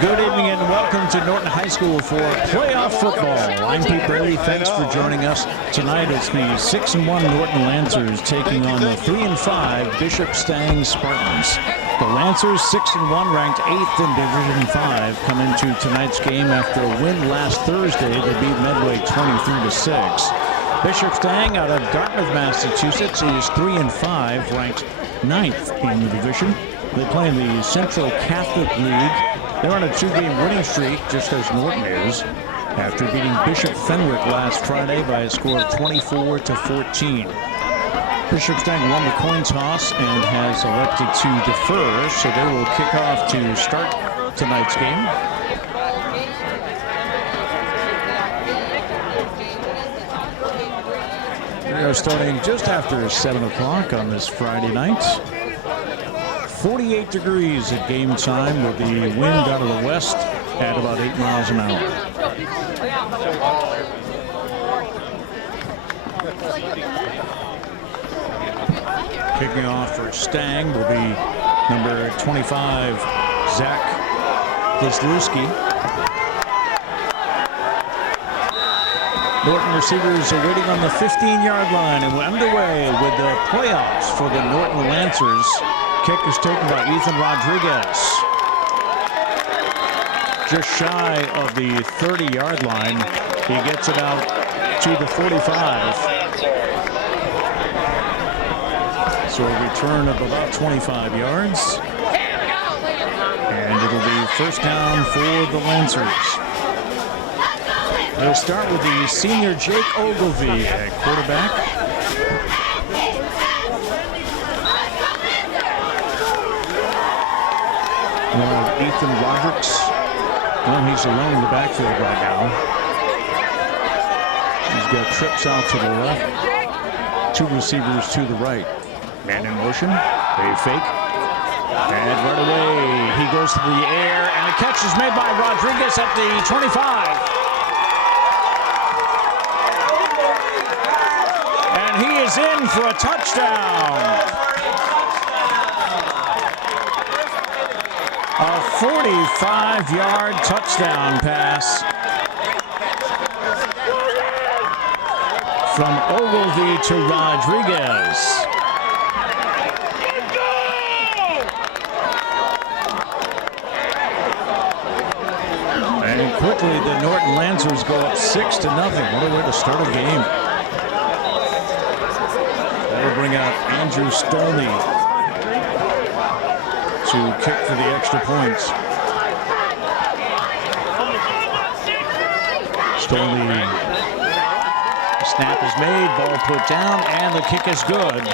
Good evening and welcome to Norton High School for playoff football. I'm Pete Brady. Thanks for joining us. Tonight it's the 6-1 Norton Lancers taking on the 3-5 Bishop Stang Spartans. The Lancers, 6-1, ranked 8th in Division 5, come into tonight's game after a win last Thursday. They beat Medway 23-6. Bishop Stang out of Dartmouth, Massachusetts is 3-5, ranked 9th in the division. They play in the Central Catholic League. They're on a 2-game winning streak, just as Norton is, after beating Bishop Fenwick last Friday by a score of 24-14. Bishop Stang won the coin toss and has elected to defer, so they will kick off to start tonight's game. We are starting just after 7 o'clock on this Friday night. 48 degrees at game time with the wind out of the west at about 8 miles an hour. Kicking off for Stang will be number 25, Zach Glislewski. Norton receivers are waiting on the 15-yard line, and we're underway with the playoffs for the Norton Lancers. Kick is taken by Ethan Rodriguez. Just shy of the 30-yard line. He gets it out to the 45. So a return of about 25 yards. And it'll be first down for the Lancers. They'll start with the senior Jake Ogilvie at quarterback. Ethan Roberts. Well, he's alone in the backfield right now. He's got trips out to the left. 2 receivers to the right. Man in motion. They fake. And right away, he goes to the air. And a catch is made by Rodriguez at the 25. And he is in for a touchdown. A 45-yard touchdown pass from Ogilvie to Rodriguez. And quickly the Norton Lancers go up 6-0. What a way to start a game. That'll bring out Andrew Stolney to kick for the extra points. Stolney, snap is made, ball put down, and the kick is good.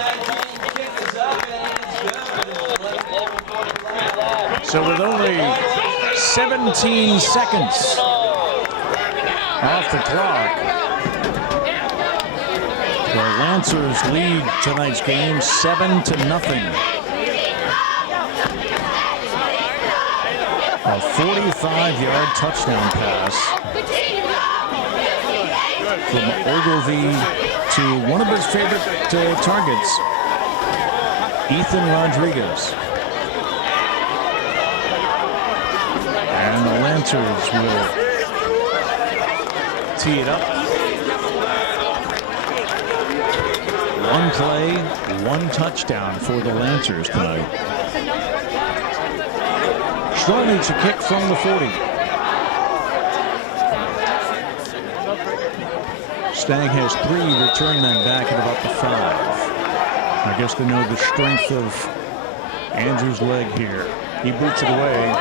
So with only 17 seconds off the clock, the Lancers lead tonight's game 7-0. A 45-yard touchdown pass from Ogilvie to one of his favorite targets, Ethan Rodriguez. And the Lancers will tee it up. One play, one touchdown for the Lancers tonight. Stolney to kick from the 40. Stang has 3 return men back at about the 5. I guess they know the strength of Andrew's leg here. He boots it away.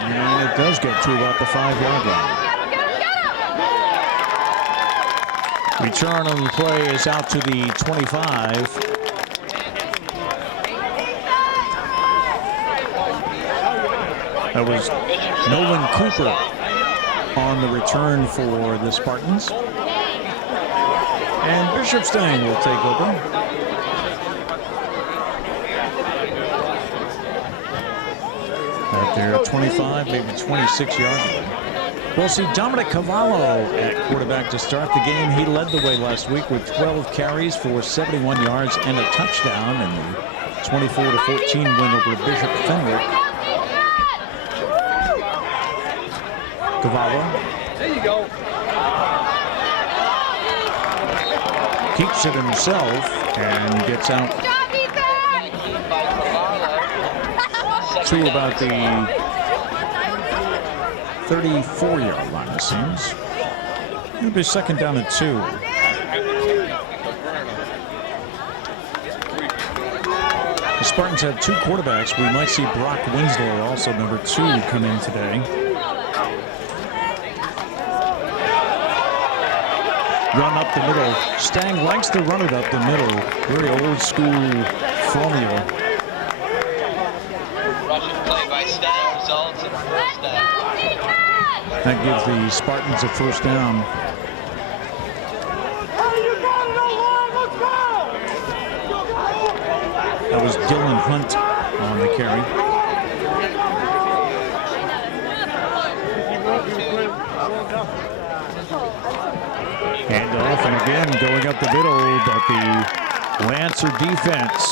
And it does get to about the 5-yard line. Return on the play is out to the 25. That was Nolan Cooper on the return for the Spartans. And Bishop Stang will take over. At their 25, maybe 26-yard line. We'll see Dominic Cavallo at quarterback to start the game. He led the way last week with 12 carries for 71 yards and a touchdown in the 24-14 win over Bishop Fenwick. Cavallo. There you go. Keeps it himself and gets out to about the 34-yard line, it seems. It'll be second down at 2. The Spartans have 2 quarterbacks. We might see Brock Winslow, also number 2, come in today. Run up the middle. Stang likes to run it up the middle. Very old school formula. Rushing play by Stang results in first down. That gives the Spartans a first down. That was Dylan Hunt on the carry. Hand off, and again going up the middle, but the Lancer defense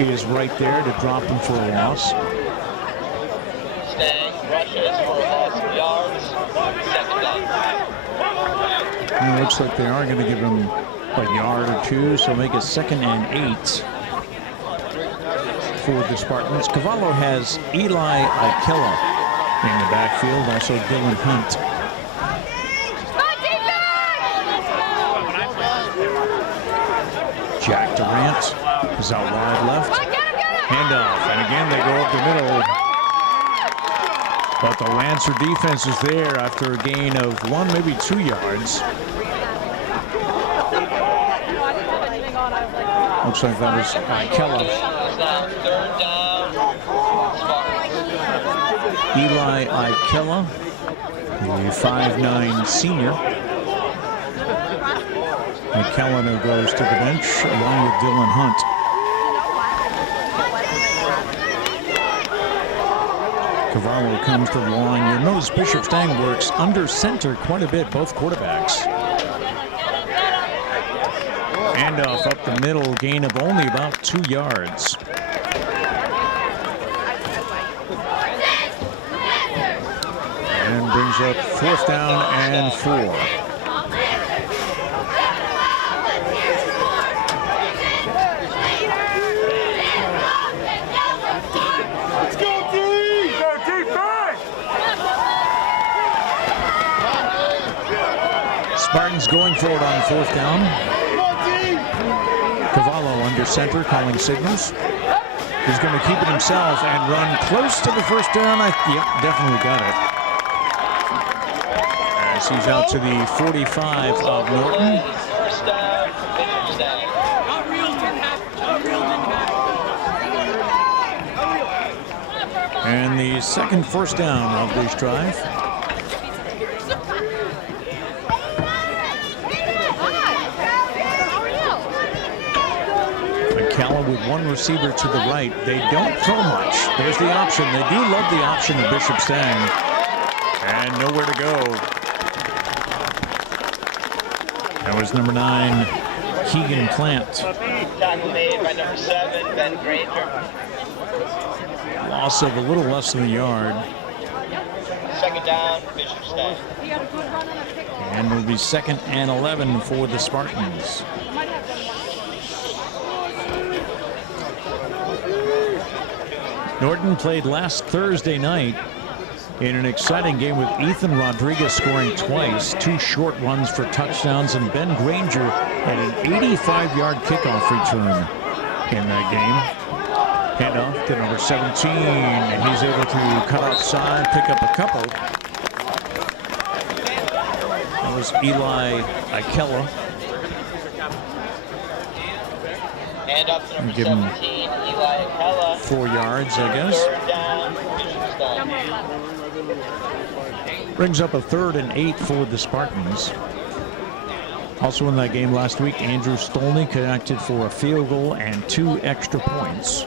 is right there to drop him for a loss. Stang rushes for a loss of yards. Second down. It looks like they are going to give him a yard or 2, so make it 2nd and 8 for the Spartans. Cavallo has Eli Ikella in the backfield, also Dylan Hunt. Jack Durant is out wide left. Handoff, and again they go up the middle. But the Lancer defense is there after a gain of 1, maybe 2 yards. Looks like that was Ikella. Eli Ikella, the 5'9" senior. Ikella goes to the bench along with Dylan Hunt. Cavallo comes to the line. You'll notice Bishop Stang works under center quite a bit, both quarterbacks. Handoff up the middle, gain of only about 2 yards. And brings up 4th down and 4. Spartans going for it on 4th down. Cavallo under center, calling signals. He's going to keep it himself and run close to the first down. Yep, definitely got it. As he's out to the 45 of Norton. And the second first down of this drive. Calla with 1 receiver to the right. They don't throw much. There's the option. They do love the option of Bishop Stang. And nowhere to go. That was number 9, Keegan Plant. Tackle made by number 7, Ben Granger. Loss of a little less than a yard. Second down, Bishop Stang. And it'll be 2nd and 11 for the Spartans. Norton played last Thursday night in an exciting game with Ethan Rodriguez scoring twice, 2 short runs for touchdowns, and Ben Granger had an 85-yard kickoff return in that game. Handoff to number 17, and he's able to cut outside, pick up a couple. That was Eli Ikella. Hand up to number Give him 17, Eli Ikella. 4 yards, I guess. Third down, Bishop Stang. Brings up a 3rd and 8 for the Spartans. Also in that game last week, Andrew Stolney connected for a field goal and 2 extra points.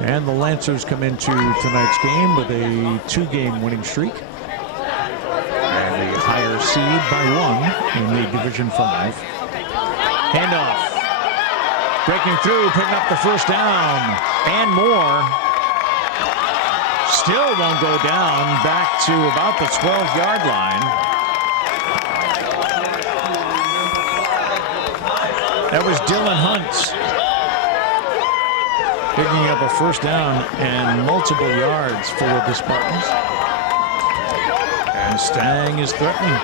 And the Lancers come into tonight's game with a 2-game winning streak. And a higher seed by 1 in the Division 5. Handoff. Breaking through, picking up the first down and more. still won't go down, back to about the 12-yard line. That was Dylan Hunt picking up a first down and multiple yards for the Spartans. And Stang is threatening.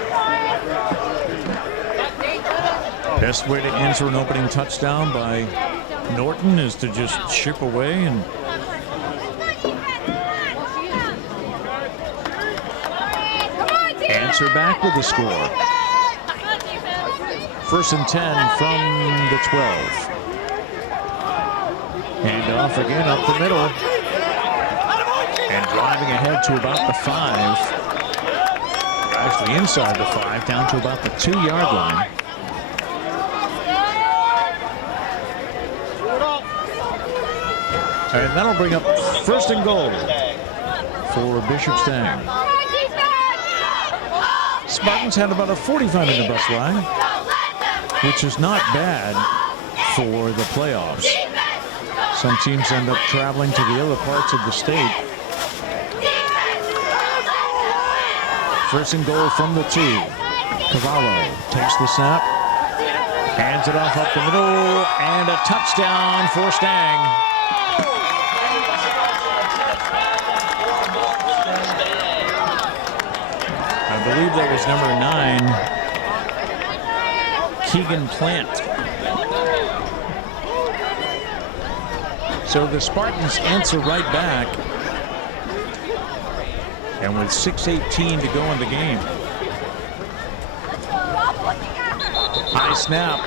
Best way to answer an opening touchdown by Norton is to just chip away and answer back with the score. 1st and 10 from the 12. And off again up the middle. And driving ahead to about the 5. Actually inside the 5, down to about the 2-yard line. And that'll bring up 1st and goal for Bishop Stang. Spartans had about a 45-minute bus ride, which is not bad for the playoffs. Some teams end up traveling to the other parts of the state. 1st and goal from the 2. Cavallo takes the snap, hands it off up the middle, and a touchdown for Stang. I believe that was number 9, Keegan Plant. So the Spartans answer right back. And with 6:18 to go in the game. High snap.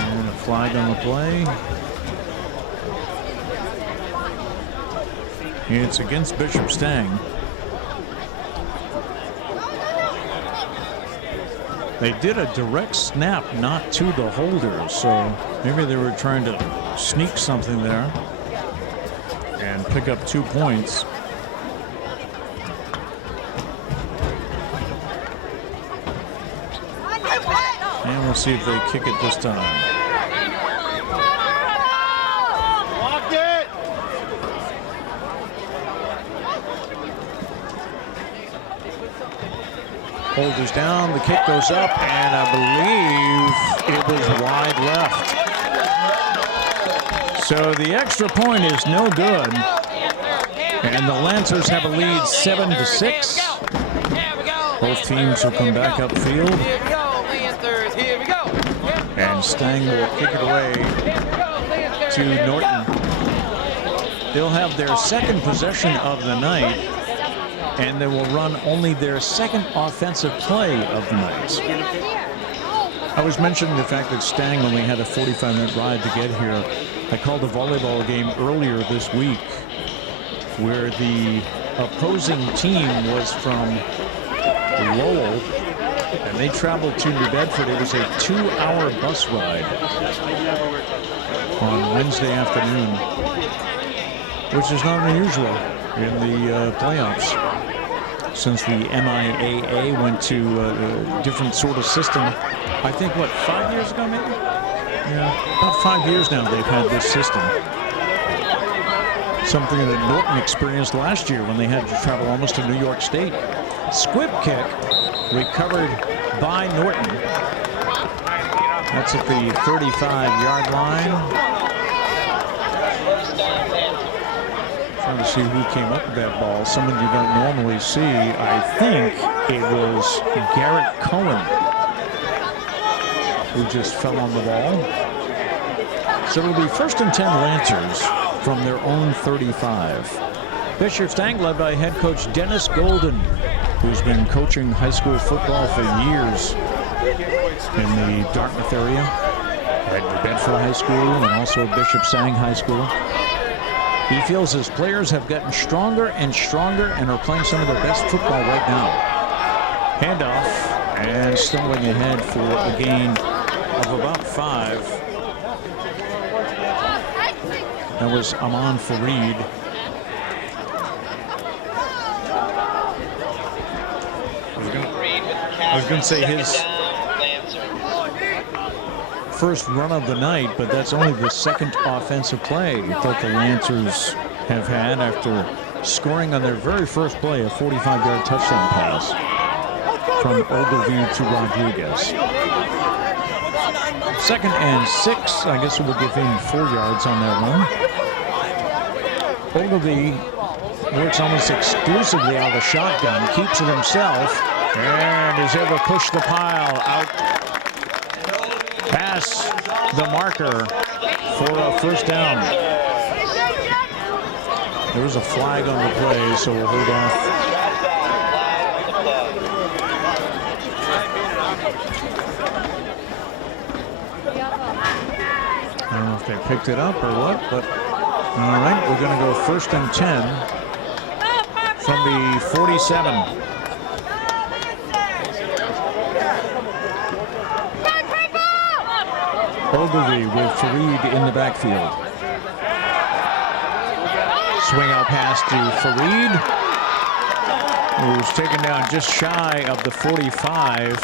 And a flag on the play. It's against Bishop Stang. They did a direct snap, not to the holder, so maybe they were trying to sneak something there and pick up 2 points. And we'll see if they kick it this time. Holders down, the kick goes up, and I believe it was wide left. So the extra point is no good. And the Lancers have a lead 7-6. Both teams will come back upfield. And Stang will kick it away to Norton. They'll have their 2nd possession of the night. And they will run only their 2nd offensive play of the night. I was mentioning the fact that Stang only had a 45-minute ride to get here. I called a volleyball game earlier this week where the opposing team was from Lowell, and they traveled to New Bedford. It was a 2-hour bus ride on Wednesday afternoon, which is not unusual in the playoffs. Since the MIAA went to a different sort of system, I think, what, 5 years ago maybe? Yeah, about 5 years now they've had this system. Something that Norton experienced last year when they had to travel almost to New York State. Squib kick recovered by Norton. That's at the 35-yard line. Trying to see who came up with that ball. Someone you don't normally see. I think it was Garrett Cohen who just fell on the ball. So it'll be 1st and 10 Lancers from their own 35. Bishop Stang led by head coach Dennis Golden, who's been coaching high school football for years in the Dartmouth area, at New Bedford High School and also Bishop Stang High School. He feels his players have gotten stronger and stronger and are playing some of their best football right now. Handoff and stumbling ahead for a gain of about 5. That was Amon Fareed. I was going to say his first run of the night, but that's only the second offensive play that the Lancers have had after scoring on their very first play a 45-yard touchdown pass from Ogilvie to Rodriguez. 2nd and 6. I guess it would give him 4 yards on that run. Ogilvie works almost exclusively out of the shotgun, keeps it himself, and is able to push the pile out past the marker for a first down. There was a flag on the play, so we'll hold off. I don't know if they picked it up or what, but all right, we're going to go 1st and 10 from the 47. Ogilvie with Fareed in the backfield. Swing out pass to Fareed, who's taken down just shy of the 45.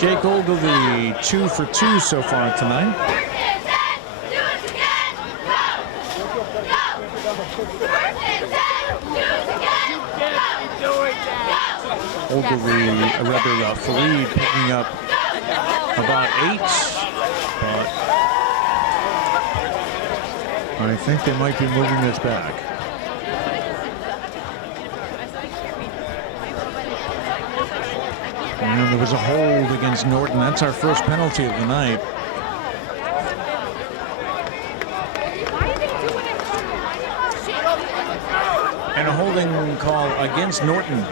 Jake Ogilvie 2 for 2 so far tonight. Ogilvie, rather Fareed picking up about 8, but I think they might be moving this back. And there was a hold against Norton. That's our first penalty of the night. And a holding call against Norton.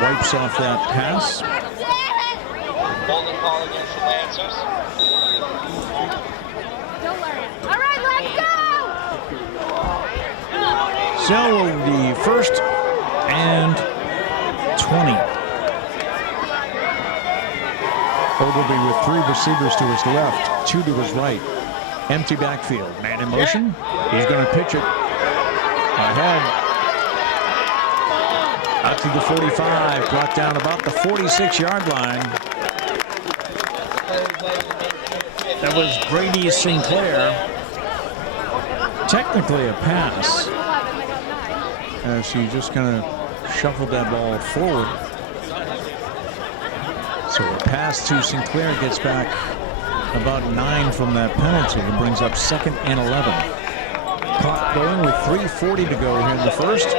Wipes off that pass. Holding call against the Lancers. All right, let's go! So the 1st and 20. Ogilvie with 3 receivers to his left, 2 to his right. Empty backfield. Man in motion. He's going to pitch it ahead. Out to the 45, brought down about the 46-yard line. That was Brady Sinclair. Technically a pass, as he just kind of shuffled that ball forward. So a pass to Sinclair gets back about 9 from that penalty and brings up 2nd and 11. Clock going with 3:40 to go here in the first.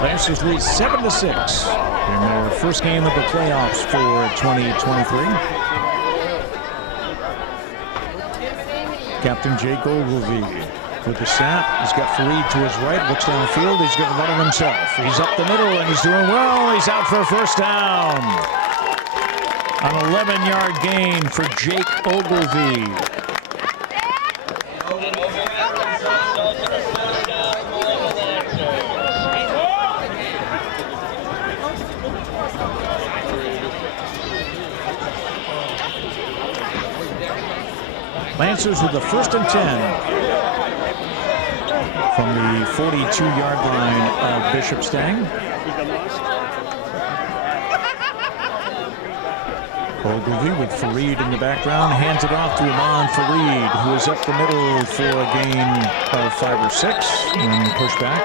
Lancers lead 7-6 in their first game of the playoffs for 2023. Captain Jake Ogilvie with the snap. He's got Fareed to his right, looks downfield. He's going to run it himself. He's up the middle and he's doing well. He's out for a first down. An 11-yard gain for Jake Ogilvie. Lancers with the 1st and 10 from the 42-yard line of Bishop Stang. Ogilvie with Fareed in the background, hands it off to Amon Fareed, who is up the middle for a gain of 5 or 6 and push back.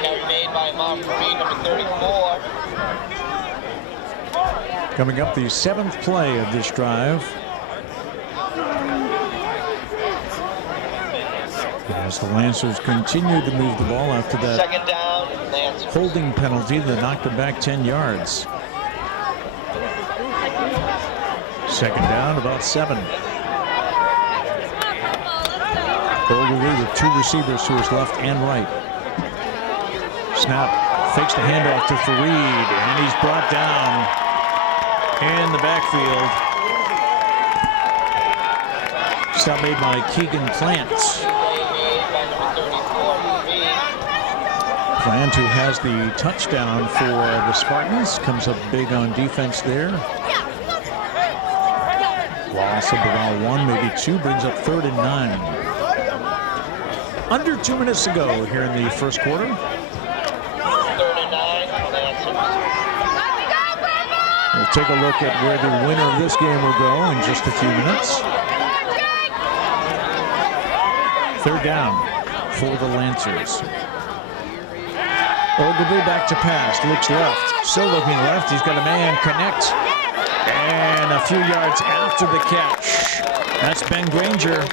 Carry made by Amon Fareed, number 34. Coming up, the 7th play of this drive. As the Lancers continue to move the ball after that 2nd down, Lancers. holding penalty that knocked them back 10 yards. 2nd down, about 7. Ogilvie with 2 receivers to his left and right. Snap, fakes the handoff to Fareed, and he's brought down in the backfield. Stop made by Keegan Plant. Plant, who has the touchdown for the Spartans, comes up big on defense there. Loss of about 1, maybe 2, brings up 3rd and 9. Under 2 minutes to go here in the first quarter. 3rd and 9, We'll take a look at where the winner of this game will go in just a few minutes. Third down for the Lancers. Ogilvy back to pass, looks left, still looking left. He's got a man connect, and a few yards after the catch. That's Ben Granger.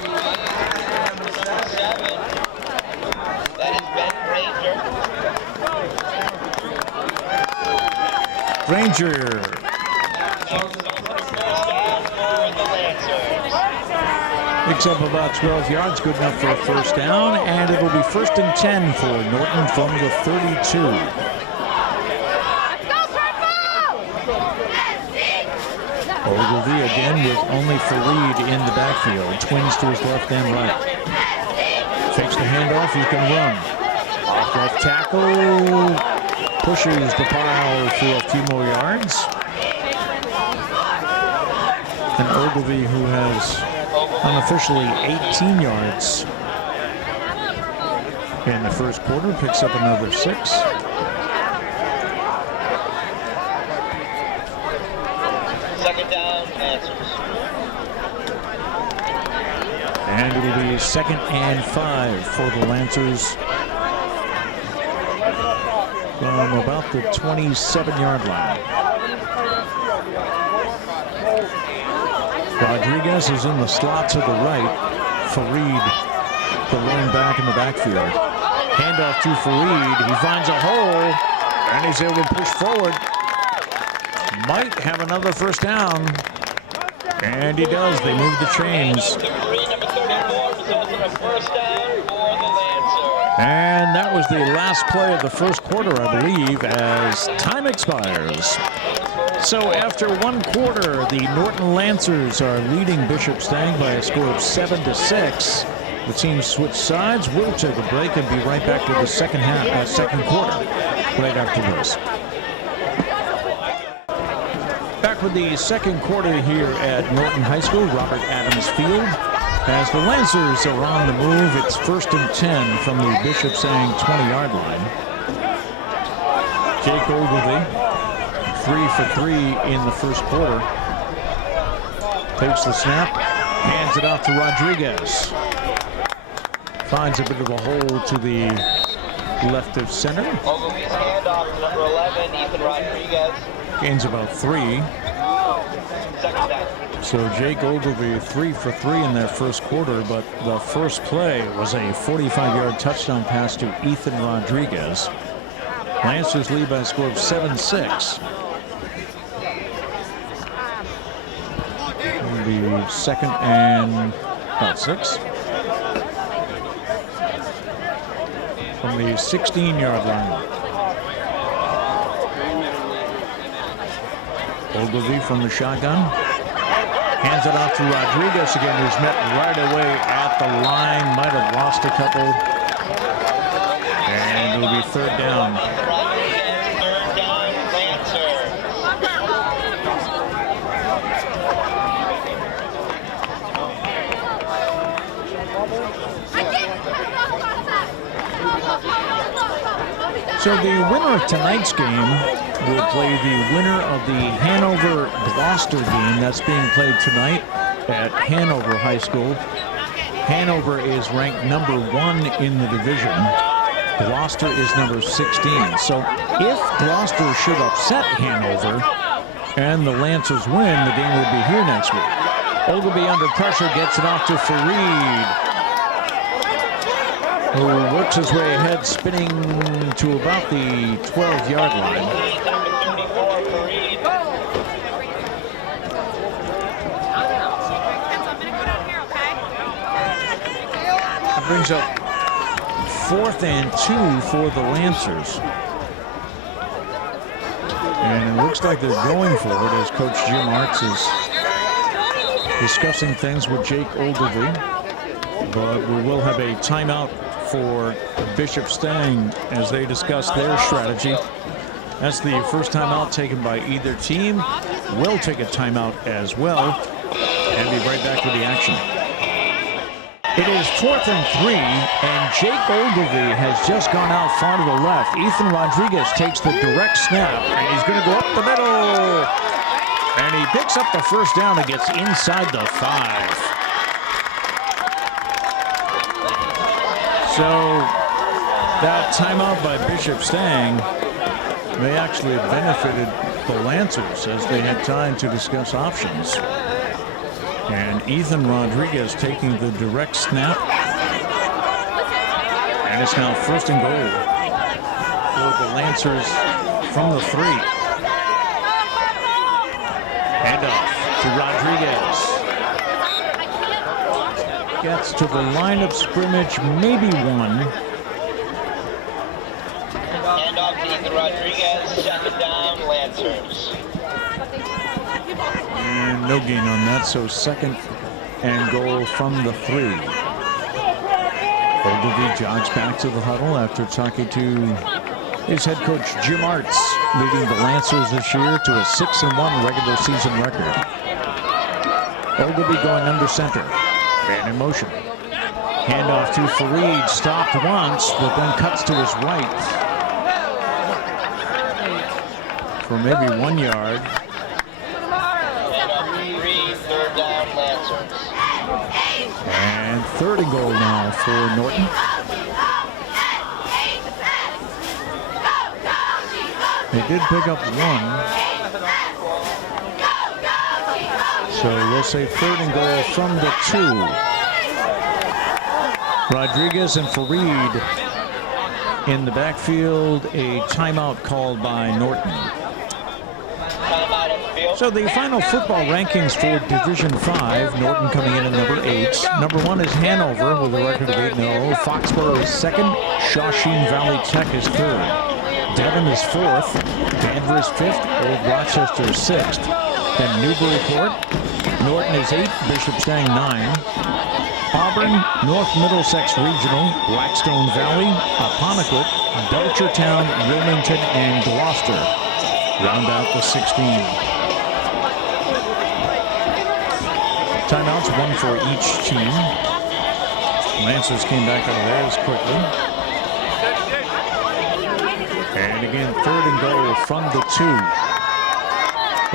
That is Ben Granger. Granger picks up about 12 yards, good enough for a first down, and it'll be 1st and 10 for Norton from the 32. Ogilvy again with only Fareed in the backfield. Twins to his left and right. Fakes the handoff, he can run. Off left tackle, pushes the pile for a few more yards. And Ogilvy, who has unofficially 18 yards in the first quarter, picks up another 6. Second down, Lancers. And it'll be 2nd and 5 for the Lancers from about the 27-yard line. Rodriguez is in the slot to the right. Fareed, the lone back in the backfield. Handoff to Fareed. He finds a hole, and he's able to push forward. Might have another first down. And he does. They move the chains. And that was the last play of the first quarter, I believe, as time expires. So after one quarter, the Norton Lancers are leading Bishop Stang by a score of 7-6. The teams switch sides. We'll take a break and be right back with the second quarter right after this. Back with the second quarter here at Norton High School, Robert Adams Field. As the Lancers are on the move, it's 1st and 10 from the Bishop Stang 20-yard line. Jake Ogilvy, 3 for 3 in the first quarter. Takes the snap, hands it off to Rodriguez. Finds a bit of a hole to the left of center. Ogilvy's handoff to number 11, Ethan Rodriguez. Gains about 3. Second down. So Jake Ogilvy 3 for 3 in their first quarter, but the first play was a 45-yard touchdown pass to Ethan Rodriguez. Lancers lead by a score of 7-6. It'll be 2nd and about 6. From the 16-yard line. Ogilvy from the shotgun. Hands it off to Rodriguez again, who's met right away at the line. Might have lost a couple. And it'll be 3rd down. Rodriguez, 3rd down, Lancers. So the winner of tonight's game will play the winner of the Hanover-Gloucester game that's being played tonight at Hanover High School. Hanover is ranked number 1 in the division. Gloucester is number 16. So if Gloucester should upset Hanover and the Lancers win, the game will be here next week. Ogilvy under pressure gets it off to Fareed, who works his way ahead, spinning to about the 12-yard line. That brings up 4th and 2 for the Lancers. And it looks like they're going for it as Coach Jim Arts is discussing things with Jake Ogilvy. But we will have a timeout for Bishop Stang as they discuss their strategy. That's the first timeout taken by either team. We'll take a timeout as well and be right back with the action. It is 4th and 3, and Jake Ogilvy has just gone out far to the left. Ethan Rodriguez takes the direct snap, and he's going to go up the middle. And he picks up the first down and gets inside the 5. So that timeout by Bishop Stang may actually have benefited the Lancers as they had time to discuss options. And Ethan Rodriguez taking the direct snap. And it's now 1st and goal for the Lancers from the 3. Handoff to Rodriguez. Gets to the line of scrimmage, maybe 1. Handoff to Ethan Rodriguez, 2nd down, Lancers. And no gain on that, so 2nd and goal from the 3. Ogilvy jogs back to the huddle after talking to his head coach Jim Arts, leading the Lancers this year to a 6-1 regular season record. Ogilvy going under center. Man in motion. Handoff to Fareed, stopped once, but then cuts to his right for maybe 1 yard. Handoff to Fareed, 3rd down, Lancers. And 3rd and goal now for Norton. They did pick up 1. So we'll say 3rd and goal from the 2. Rodriguez and Fareed in the backfield. A timeout called by Norton. Timeout on the field. So the final football rankings for Division 5, Norton coming in at number 8. Number 1 is Hanover with a record of 8-0. Foxborough is 2nd. Shawshene Valley Tech is 3rd. Dedham is 4th. Danvers 5th. Old Rochester 6th. Then Newburyport. Norton is 8th. Bishop Stang 9. Auburn, North Middlesex Regional, Blackstone Valley, Apponequet, Belchertown, Wilmington, and Gloucester round out the 16. Timeouts, 1 for each team. Lancers came back out of theirs quickly. And again, 3rd and goal from the 2.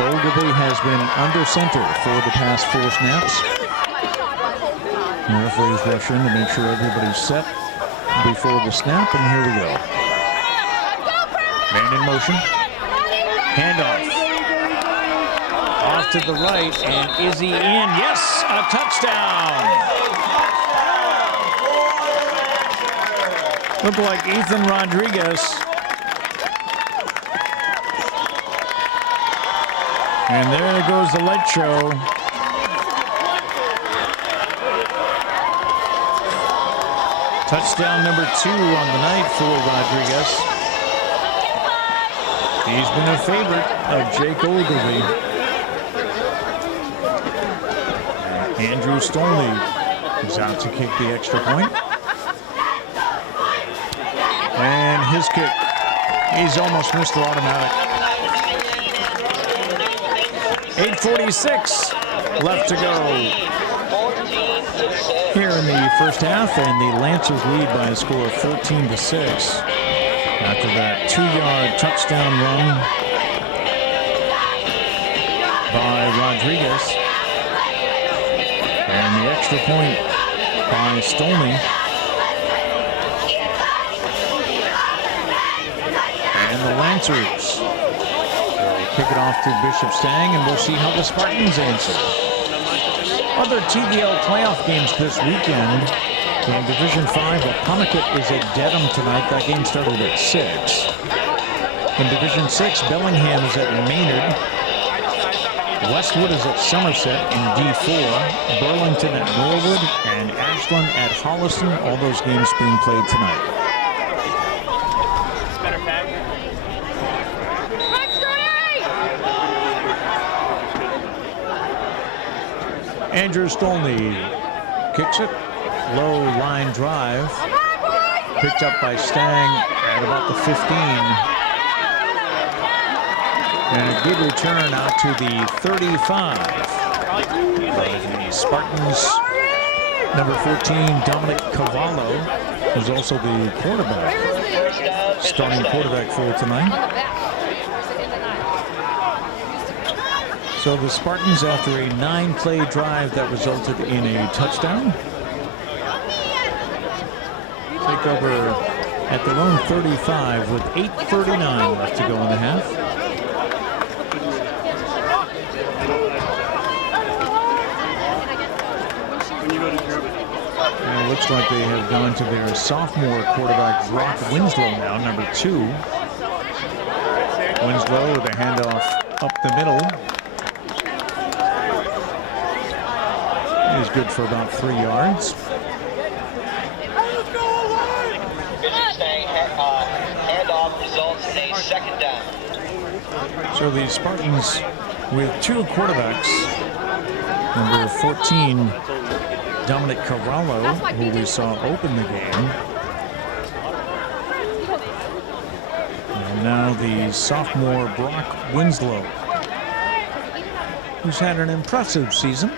Ogilvy has been under center for the past 4 snaps. The referees rush in to make sure everybody's set before the snap, and here we go. Man in motion. Handoff. Off to the right, and is he in? Yes, a touchdown. Looked like Ethan Rodriguez. And there goes the light show. Touchdown number 2 on the night for Rodriguez. He's been a favorite of Jake Ogilvy. Andrew Stolney is out to kick the extra point. And his kick, he's almost missed the automatic. 8:46 left to go here in the first half, and the Lancers lead by a score of 14-6 after that 2-yard touchdown run by Rodriguez and the extra point by Stolney. And the Lancers will kick it off to Bishop Stang, and we'll see how the Spartans answer. Other TVL playoff games this weekend. In Division 5, Apponequet is at Dedham tonight. That game started at 6. In Division 6, Bellingham is at Maynard. Westwood is at Somerset in D4. Burlington at Norwood, and Ashland at Holliston. All those games being played tonight. Andrew Stolney kicks it. Low line drive. Picked up by Stang at about the 15. And a good return out to the 35. By the Spartans. Number 14, Dominic Cavallo, is also the quarterback. Starting quarterback for tonight. So the Spartans, after a 9-play drive that resulted in a touchdown, take over at their own 35 with 8:39 left to go in the half. And it looks like they have gone to their sophomore quarterback, Brock Winslow now, number 2. Winslow with a handoff up the middle. He's good for about 3 yards. Bishop Stang handoff results in a second down. So the Spartans with 2 quarterbacks. Number 14, Dominic Carvalho, who we saw open the game. And now the sophomore Brock Winslow, who's had an impressive season.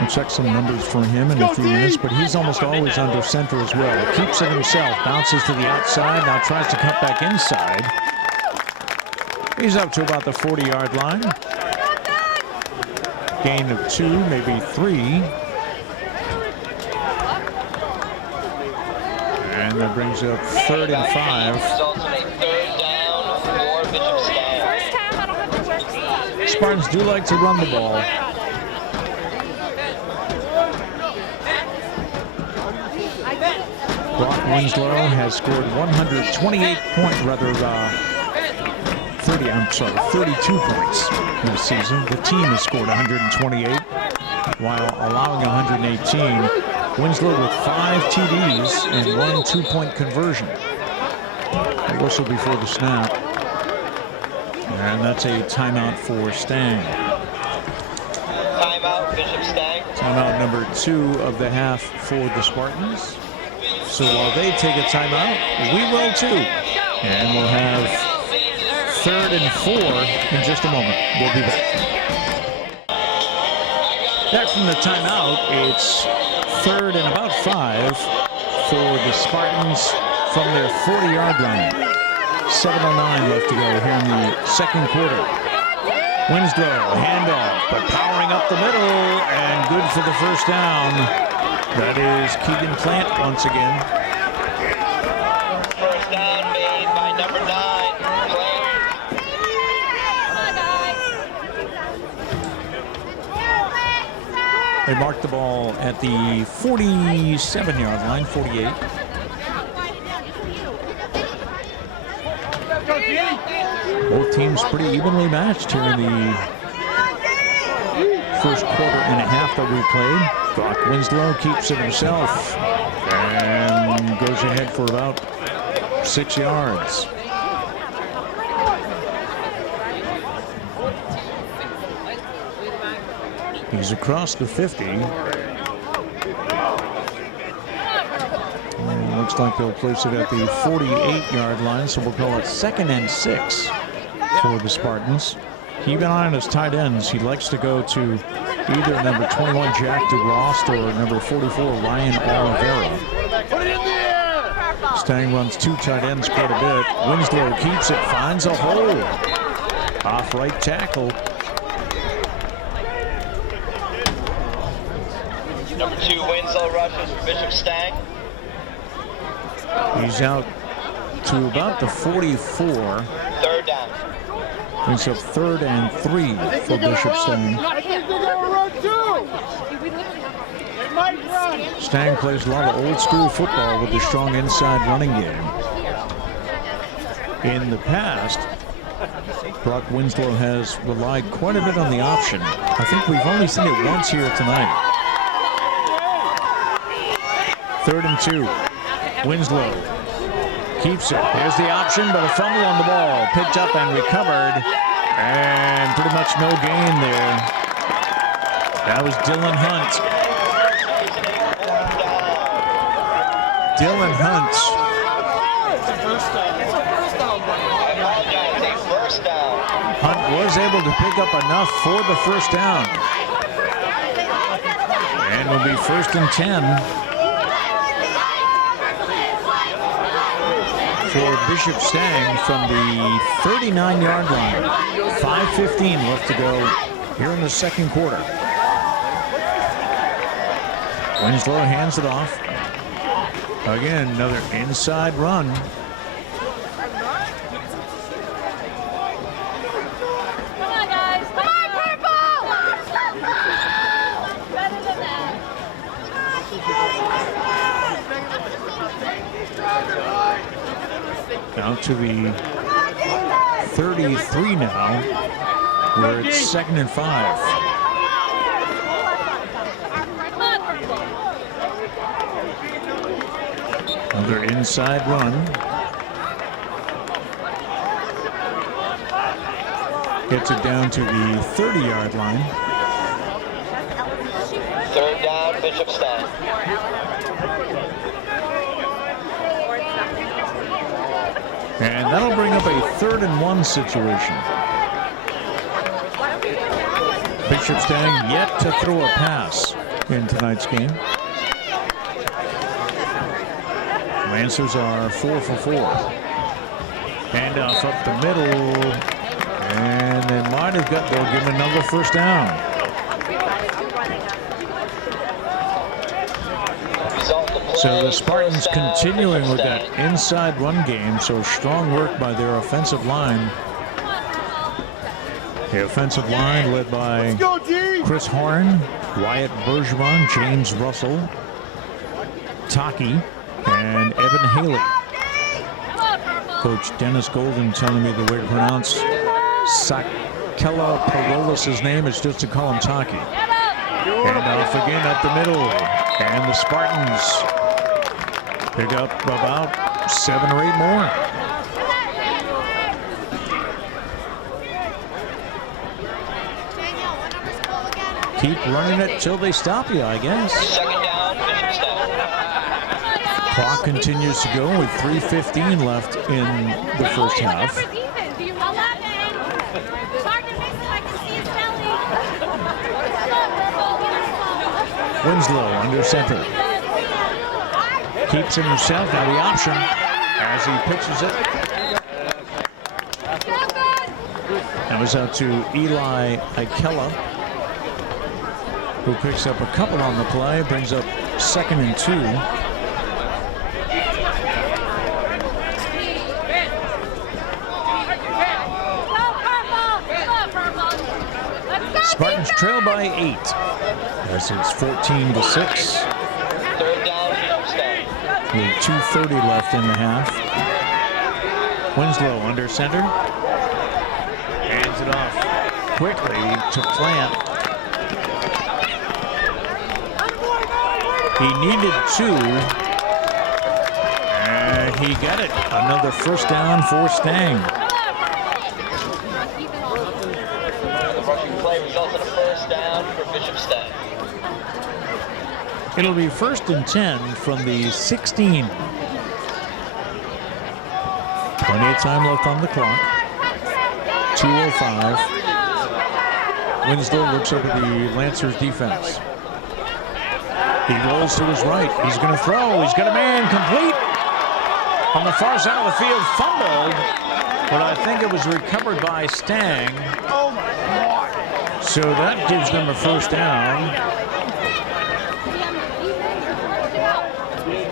We'll check some numbers for him in a few minutes, but he's almost always under center as well. Keeps it himself, bounces to the outside, now tries to cut back inside. He's up to about the 40-yard line. Gain of 2, maybe 3. And that brings up 3rd and 5. Results in a 3rd down for Bishop Stang. Spartans do like to run the ball. Brock Winslow has scored 32 points this season. The team has scored 128 while allowing 118. Winslow with 5 TDs and 1 2-point conversion. A whistle before the snap. And that's a timeout for Stang. Timeout, Bishop Stang. Timeout number 2 of the half for the Spartans. So while they take a timeout, we will too. And we'll have 3rd and 4 in just a moment. We'll be back. Back from the timeout, it's 3rd and about 5 for the Spartans from their 40-yard line. 7:09 left to go here in the second quarter. Winslow, handoff, but powering up the middle, and good for the first down. That is Keegan Plant once again. First down made by number 9, Plant. They marked the ball at the 47-yard line, 48. Both teams pretty evenly matched here in the first quarter and a half that we played. Brock Winslow keeps it himself and goes ahead for about 6 yards. He's across the 50. And looks like they'll place it at the 48-yard line, so we'll call it 2nd and 6 for the Spartans. Keep an eye on his tight ends. He likes to go to either number 21 Jack DeRost or number 44 Ryan Oliveira. Stang runs 2 tight ends quite a bit. Winslow keeps it, finds a hole. Off right tackle. Number 2 Winslow rushes for Bishop Stang. He's out to about the 44. 3rd down. Brings up 3rd and 3 for Bishop Stang. Stang plays a lot of old school football with a strong inside running game. In the past, Brock Winslow has relied quite a bit on the option. I think we've only seen it once here tonight. 3rd and 2. Winslow keeps it. There's the option, but a fumble on the ball. Picked up and recovered. And pretty much no gain there. That was Dylan Hunt. Dylan Hunt. Hunt was able to pick up enough for the first down. And will be 1st and 10. For Bishop Stang from the 39-yard line. 5:15 left to go here in the second quarter. Winslow hands it off. Again, another inside run. Come on, guys. Come on, Purple! Better than that. Down to the 33 now, where it's 2nd and 5. Another inside run. Gets it down to the 30-yard line. 3rd down, Bishop Stang. And that'll bring up a 3rd and 1 situation. Bishop Stang yet to throw a pass in tonight's game. Lancers are 4 for 4. Handoff up the middle. And they might have got, they'll give him another first down. So the Spartans continuing with that inside run game. So strong work by their offensive line. The offensive line led by Chris Horn, Wyatt Bergeron, James Russell, Taki, and Evan Haley. Coach Dennis Golden telling me the way to pronounce Sakella Parolis' name is just to call him Taki. And off again up the middle. And the Spartans pick up about 7 or 8 more. Keep running it till they stop you, I guess. 2nd down, Bishop Stang. Clock continues to go with 3:15 left in the first half. Winslow under center. Keeps himself now the option as he pitches it. That was out to Eli Ikella, who picks up a couple on the play, brings up 2nd and 2. Spartans trail by 8 as it's 14-6. 3rd down, Bishop Stang. With 2:30 left in the half. Winslow under center. Hands it off quickly to Plant. He needed 2. And he got it. Another first down for Stang. The rushing play results in a first down for Bishop Stang. It'll be 1st and 10 from the 16. Plenty of time left on the clock. 2:05. Winslow looks over the Lancers defense. He rolls to his right. He's going to throw. He's got a man complete. On the far side of the field, fumbled. But I think it was recovered by Stang. So that gives them a first down.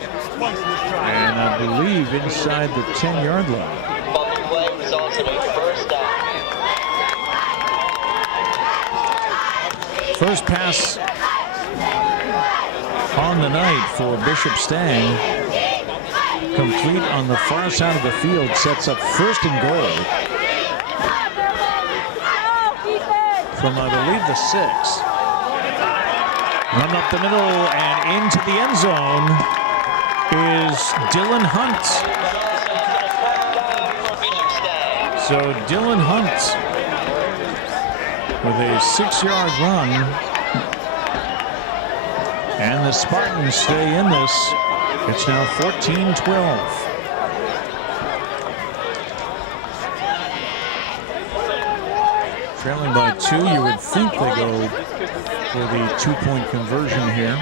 And I believe inside the 10-yard line. Bumping play results in a first down. First pass on the night for Bishop Stang. Complete on the far side of the field, sets up 1st and goal. From, I believe, the 6. Run up the middle and into the end zone is Dylan Hunt. So Dylan Hunt with a 6-yard run. And the Spartans stay in this. It's now 14-12. Trailing by 2, you would think they go for the 2-point conversion here.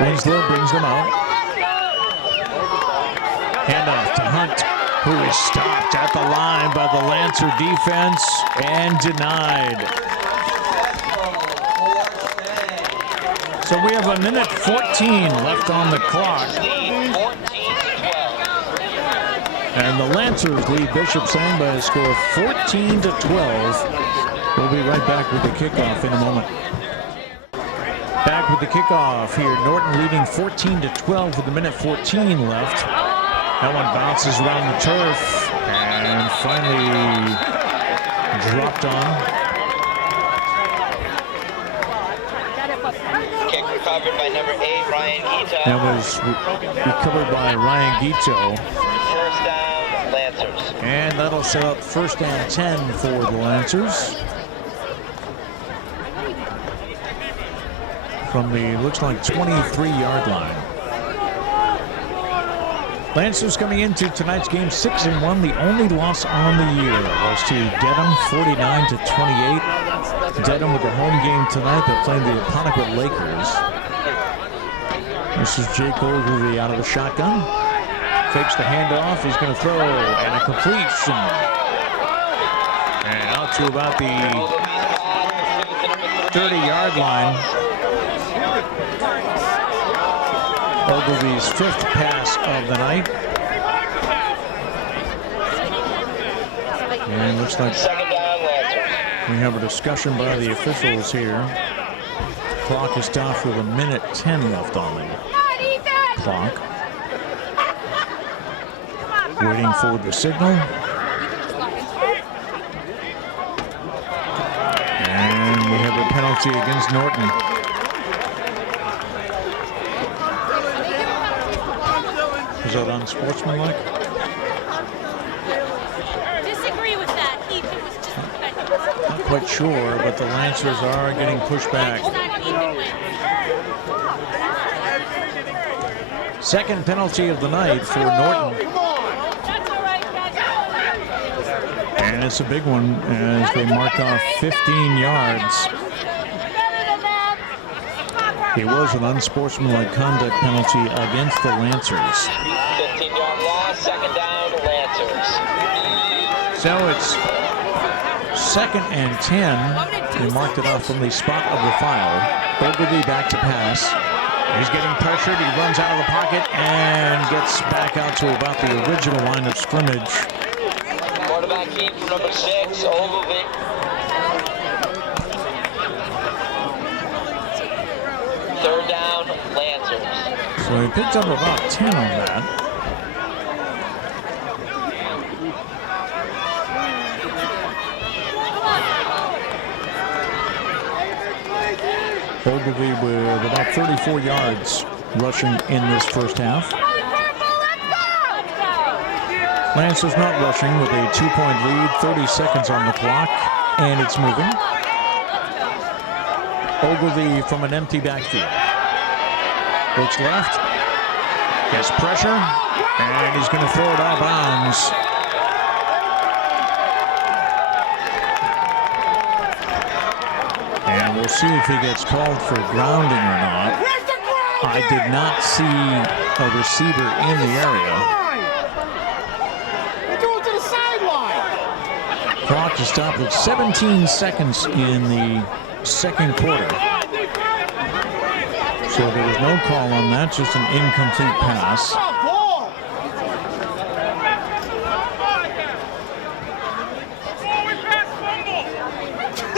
Winslow brings them out. Handoff to Hunt, who is stopped at the line by the Lancer defense and denied. So we have 1:14 left on the clock. And the Lancers lead Bishop Stang by a score of 14-12. We'll be right back with the kickoff in a moment. Back with the kickoff here. Norton leading 14-12 with 1:14 left. That one bounces around the turf and finally dropped on. Kick recovered by number 8, Ryan Guito. That was recovered by Ryan Guito. First down, Lancers. And that'll set up first and 10 for the Lancers. From the, looks like 23-yard line. Lancers coming into tonight's game 6-1. The only loss on the year was to Dedham, 49-28. Dedham with a home game tonight. They're playing the Apponequet Lakers. This is Jake Ogilvie out of the shotgun. Fakes the handoff. He's going to throw and a completion. And out to about the 30-yard line. Ogilvie's 5th pass of the night. And looks like we have a discussion by the officials here. Clock is stopped with 1:10 left on the clock. Waiting for the signal. And we have a penalty against Norton. Is that unsportsmanlike? Disagree with that. It was just Not quite sure, but the Lancers are getting pushed back. Second penalty of the night for Norton. And it's a big one as they mark off 15 yards. It was an unsportsmanlike conduct penalty against the Lancers. 15-yard loss, second down, Lancers. So it's second and 10. They marked it off from the spot of the foul. Ogilvie back to pass. He's getting pressured. He runs out of the pocket and gets back out to about the original line of scrimmage. Quarterback keep from number 6, Ogilvie. Third down, Lancers. So he picked up about 10 on that. Ogilvie with about 34 yards rushing in this first half. Lancers not rushing with a 2-point lead, 30 seconds on the clock, and it's moving. Ogilvie from an empty backfield. Looks left, gets pressure, and he's going to throw it out of bounds. And we'll see if he gets called for grounding or not. I did not see a receiver in the area. Clock is stopped with 17 seconds in the second quarter. So there was no call on that, just an incomplete pass.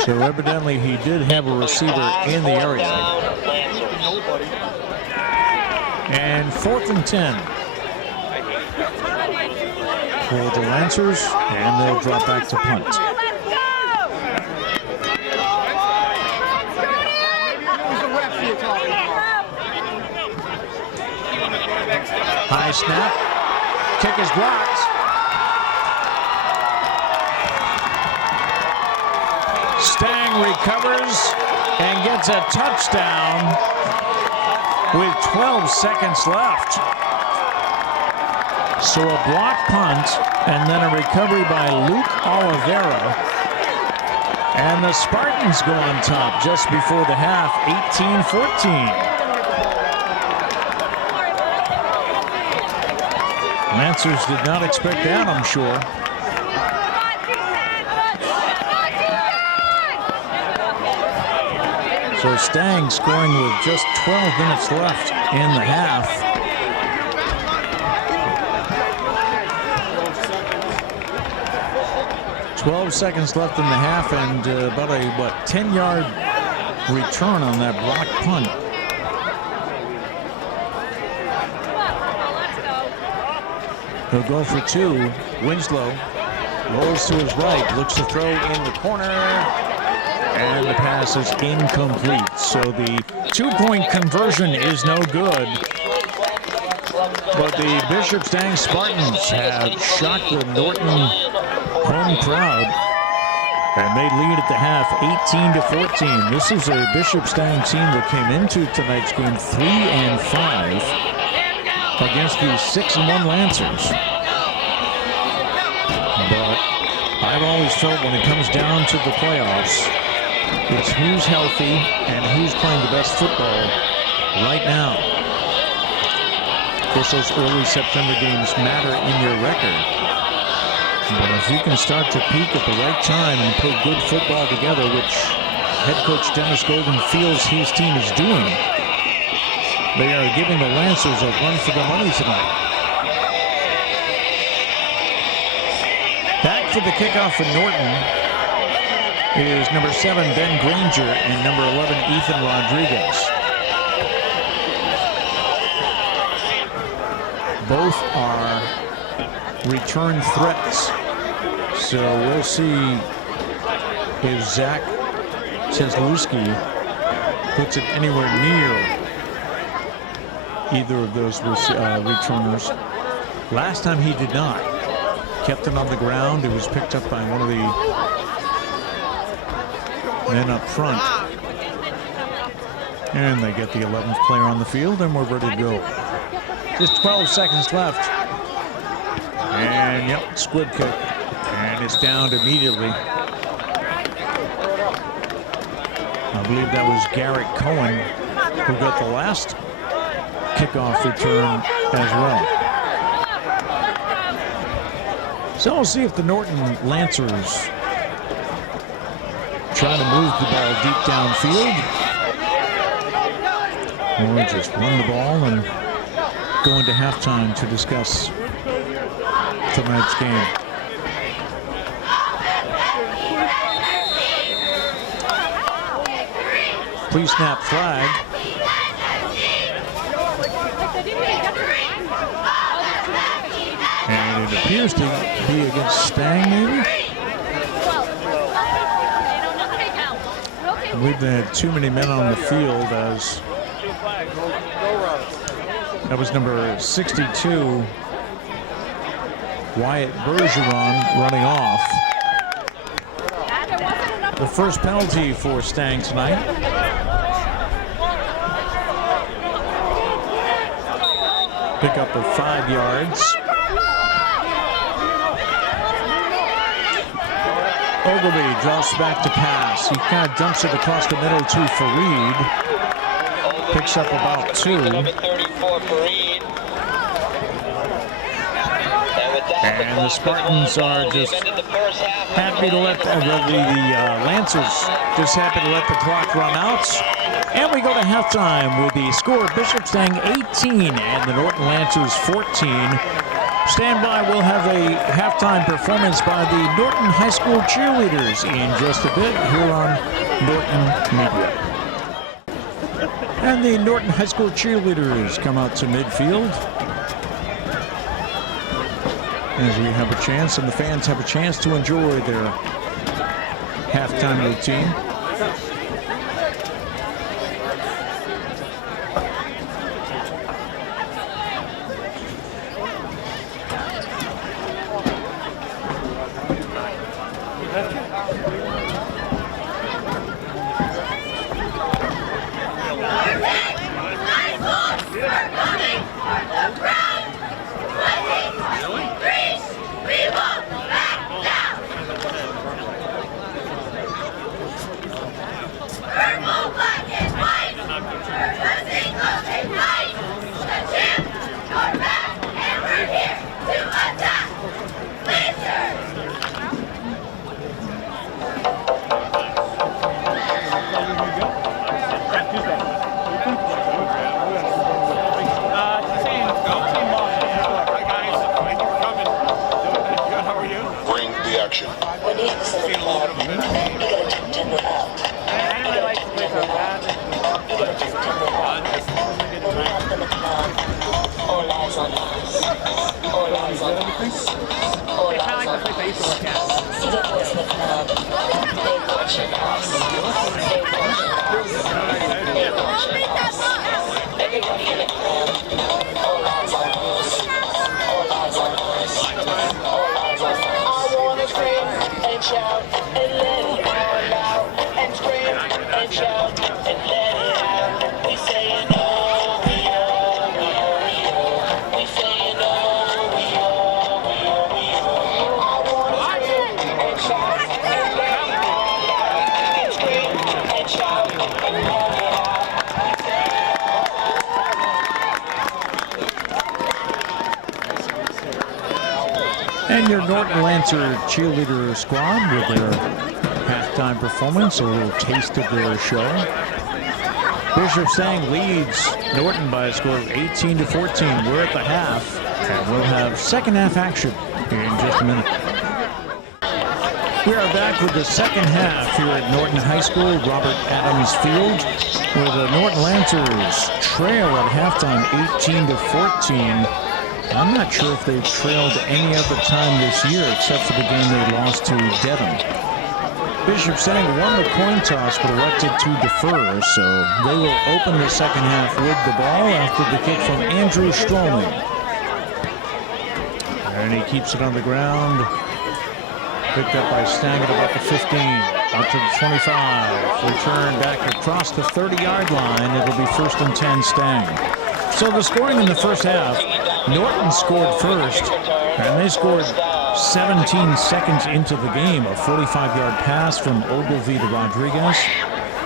So evidently he did have a receiver in the area. And 4th and 10 for the Lancers, and they'll drop back to punt. High snap. Kick is blocked. Stang recovers and gets a touchdown with 12 seconds left. So a block punt and then a recovery by Luke Oliveira. And the Spartans go on top just before the half, 18-14. Lancers did not expect that, I'm sure. So Stang scoring with just 12 minutes left in the half. "12 seconds left in the half, and about a 10-yard return on that block punt. He'll go for two. Winslow rolls to his right, looks to throw in the corner, and the pass is incomplete. So the two-point conversion is no good. But the Bishop Stang Spartans have shocked the Norton home crowd, and they lead at the half 18-14. This is a Bishop Stang team that came into tonight's game 3-5 against the 6-1 Lancers. But I've always felt when it comes down to the playoffs, it's who's healthy and who's playing the best football right now. Of course, those early September games matter in your record. But if you can start to peak at the right time and put good football together, which head coach Dennis Golden feels his team is doing, they are giving the Lancers a run for the money tonight. Back for the kickoff for Norton is number 7, Ben Granger, and number 11, Ethan Rodriguez. Both are return threats. So we'll see if Zach Cesluski puts it anywhere near either of those returners. Last time he did not. Kept it on the ground. It was picked up by one of the men up front. And they get the 11th player on the field, and we're ready to go. Just 12 seconds left. And yep, squib kick. And it's downed immediately. I believe that was Garrett Cohen who got the last kickoff return as well. So we'll see if the Norton Lancers try to move the ball deep downfield, or just run the ball and go into halftime to discuss tonight's game. Pre-snap flag. And it appears to be against Stang, maybe? I believe they had too many men on the field, as that was number 62, Wyatt Bergeron, running off. The first penalty for Stang tonight. Pick up of 5 yards. Ogilvy drops back to pass. He kind of dumps it across the middle to Fareed. Picks up about 2. And the Spartans are just happy to let the Lancers just happy to let the clock run out. And we go to halftime with the score: Bishop Stang 18 and the Norton Lancers 14. Stand by, we'll have a halftime performance by the Norton High School cheerleaders in just a bit here on Norton Media. And the Norton High School cheerleaders come out to midfield as we have a chance, and the fans have a chance to enjoy their halftime routine. action. When he was in the club, he got a top 10 without. I don't really like to play for that. He got a top 10 without. When we hopped in the club, all eyes on us. All eyes on us. All It's eyes not on like the place I used to work at. us. See the boys in the club. They watching us. They watching us. They watching us. Everybody in the club. All eyes on us. All eyes on us. All eyes on us. I wanna scream and shout and let it all out. And scream and shout and let it out. We saying oh, we oh, we oh, we oh. We saying oh, we oh, we oh, we oh. I wanna scream and shout and let it all out. And scream and shout and let it out. And your Norton Lancer cheerleader squad with their halftime performance, a little taste of their show. Bishop Stang leads Norton by a score of 18-14. We're at the half, and we'll have second half action in just a minute. We are back with the second half here at Norton High School, Robert Adams Field, where the Norton Lancers trail at halftime 18-14. I'm not sure if they've trailed any other time this year except for the game they lost to Devon. Bishop Stang won the coin toss but elected to defer, so they will open the second half with the ball after the kick from Andrew Strollman. And he keeps it on the ground. Picked up by Stang at about the 15, out to the 25. Return back across the 30-yard line. It'll be 1st and 10 Stang. So the scoring in the first half, Norton scored first, and they scored 17 seconds into the game. A 45-yard pass from Ogilvie to Rodriguez.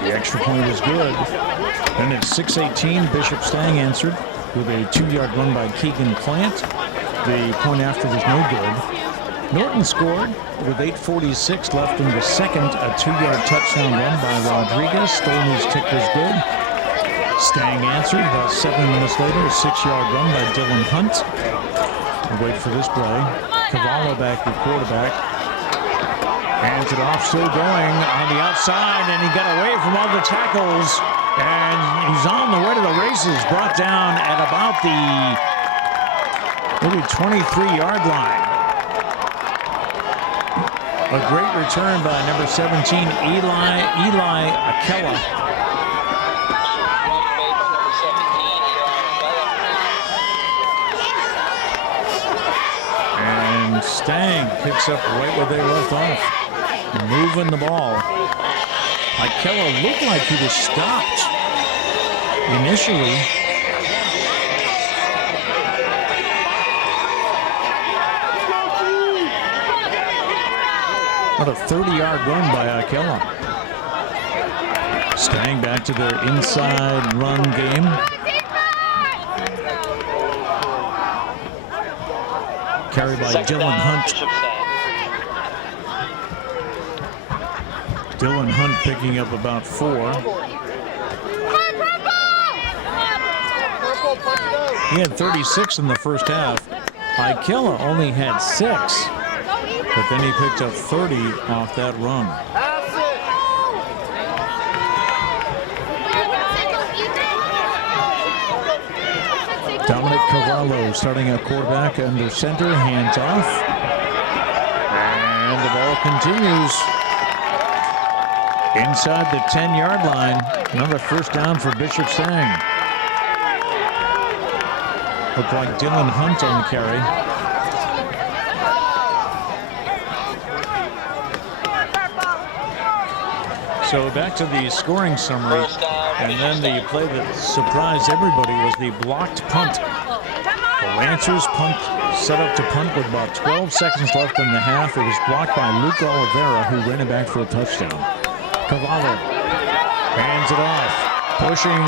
The extra point was good. Then at 6:18, Bishop Stang answered with a 2-yard run by Keegan Plant. The point after was no good. Norton scored with 8:46 left in the second. A 2-yard touchdown run by Rodriguez. Stolney's kick was good. Stang answered about 7 minutes later. A 6-yard run by Dylan Hunt. We'll wait for this play. Cavallo back to quarterback. Hands it off, still going on the outside, and he got away from all the tackles. And he's on the way to the races. Brought down at about the maybe 23-yard line. A great return by number 17, Eli Akella. And Stang picks up right where they left off, moving the ball. Akella looked like he was stopped initially. What a 30-yard run by Akella. Stang back to their inside run game. Carried by Dylan Hunt. Dylan Hunt picking up about 4. He had 36 in the first half. Akella only had 6. But then he picked up 30 off that run. Dominic Cavallo starting at quarterback under center, hands off. And the ball continues inside the 10-yard line. Another first down for Bishop Stang. Looked like Dylan Hunt on the carry. So back to the scoring summary, and then the play that surprised everybody was the blocked punt. The Lancers punt, set up to punt with about 12 seconds left in the half. It was blocked by Luke Oliveira, who ran it back for a touchdown. Cavallo hands it off, pushing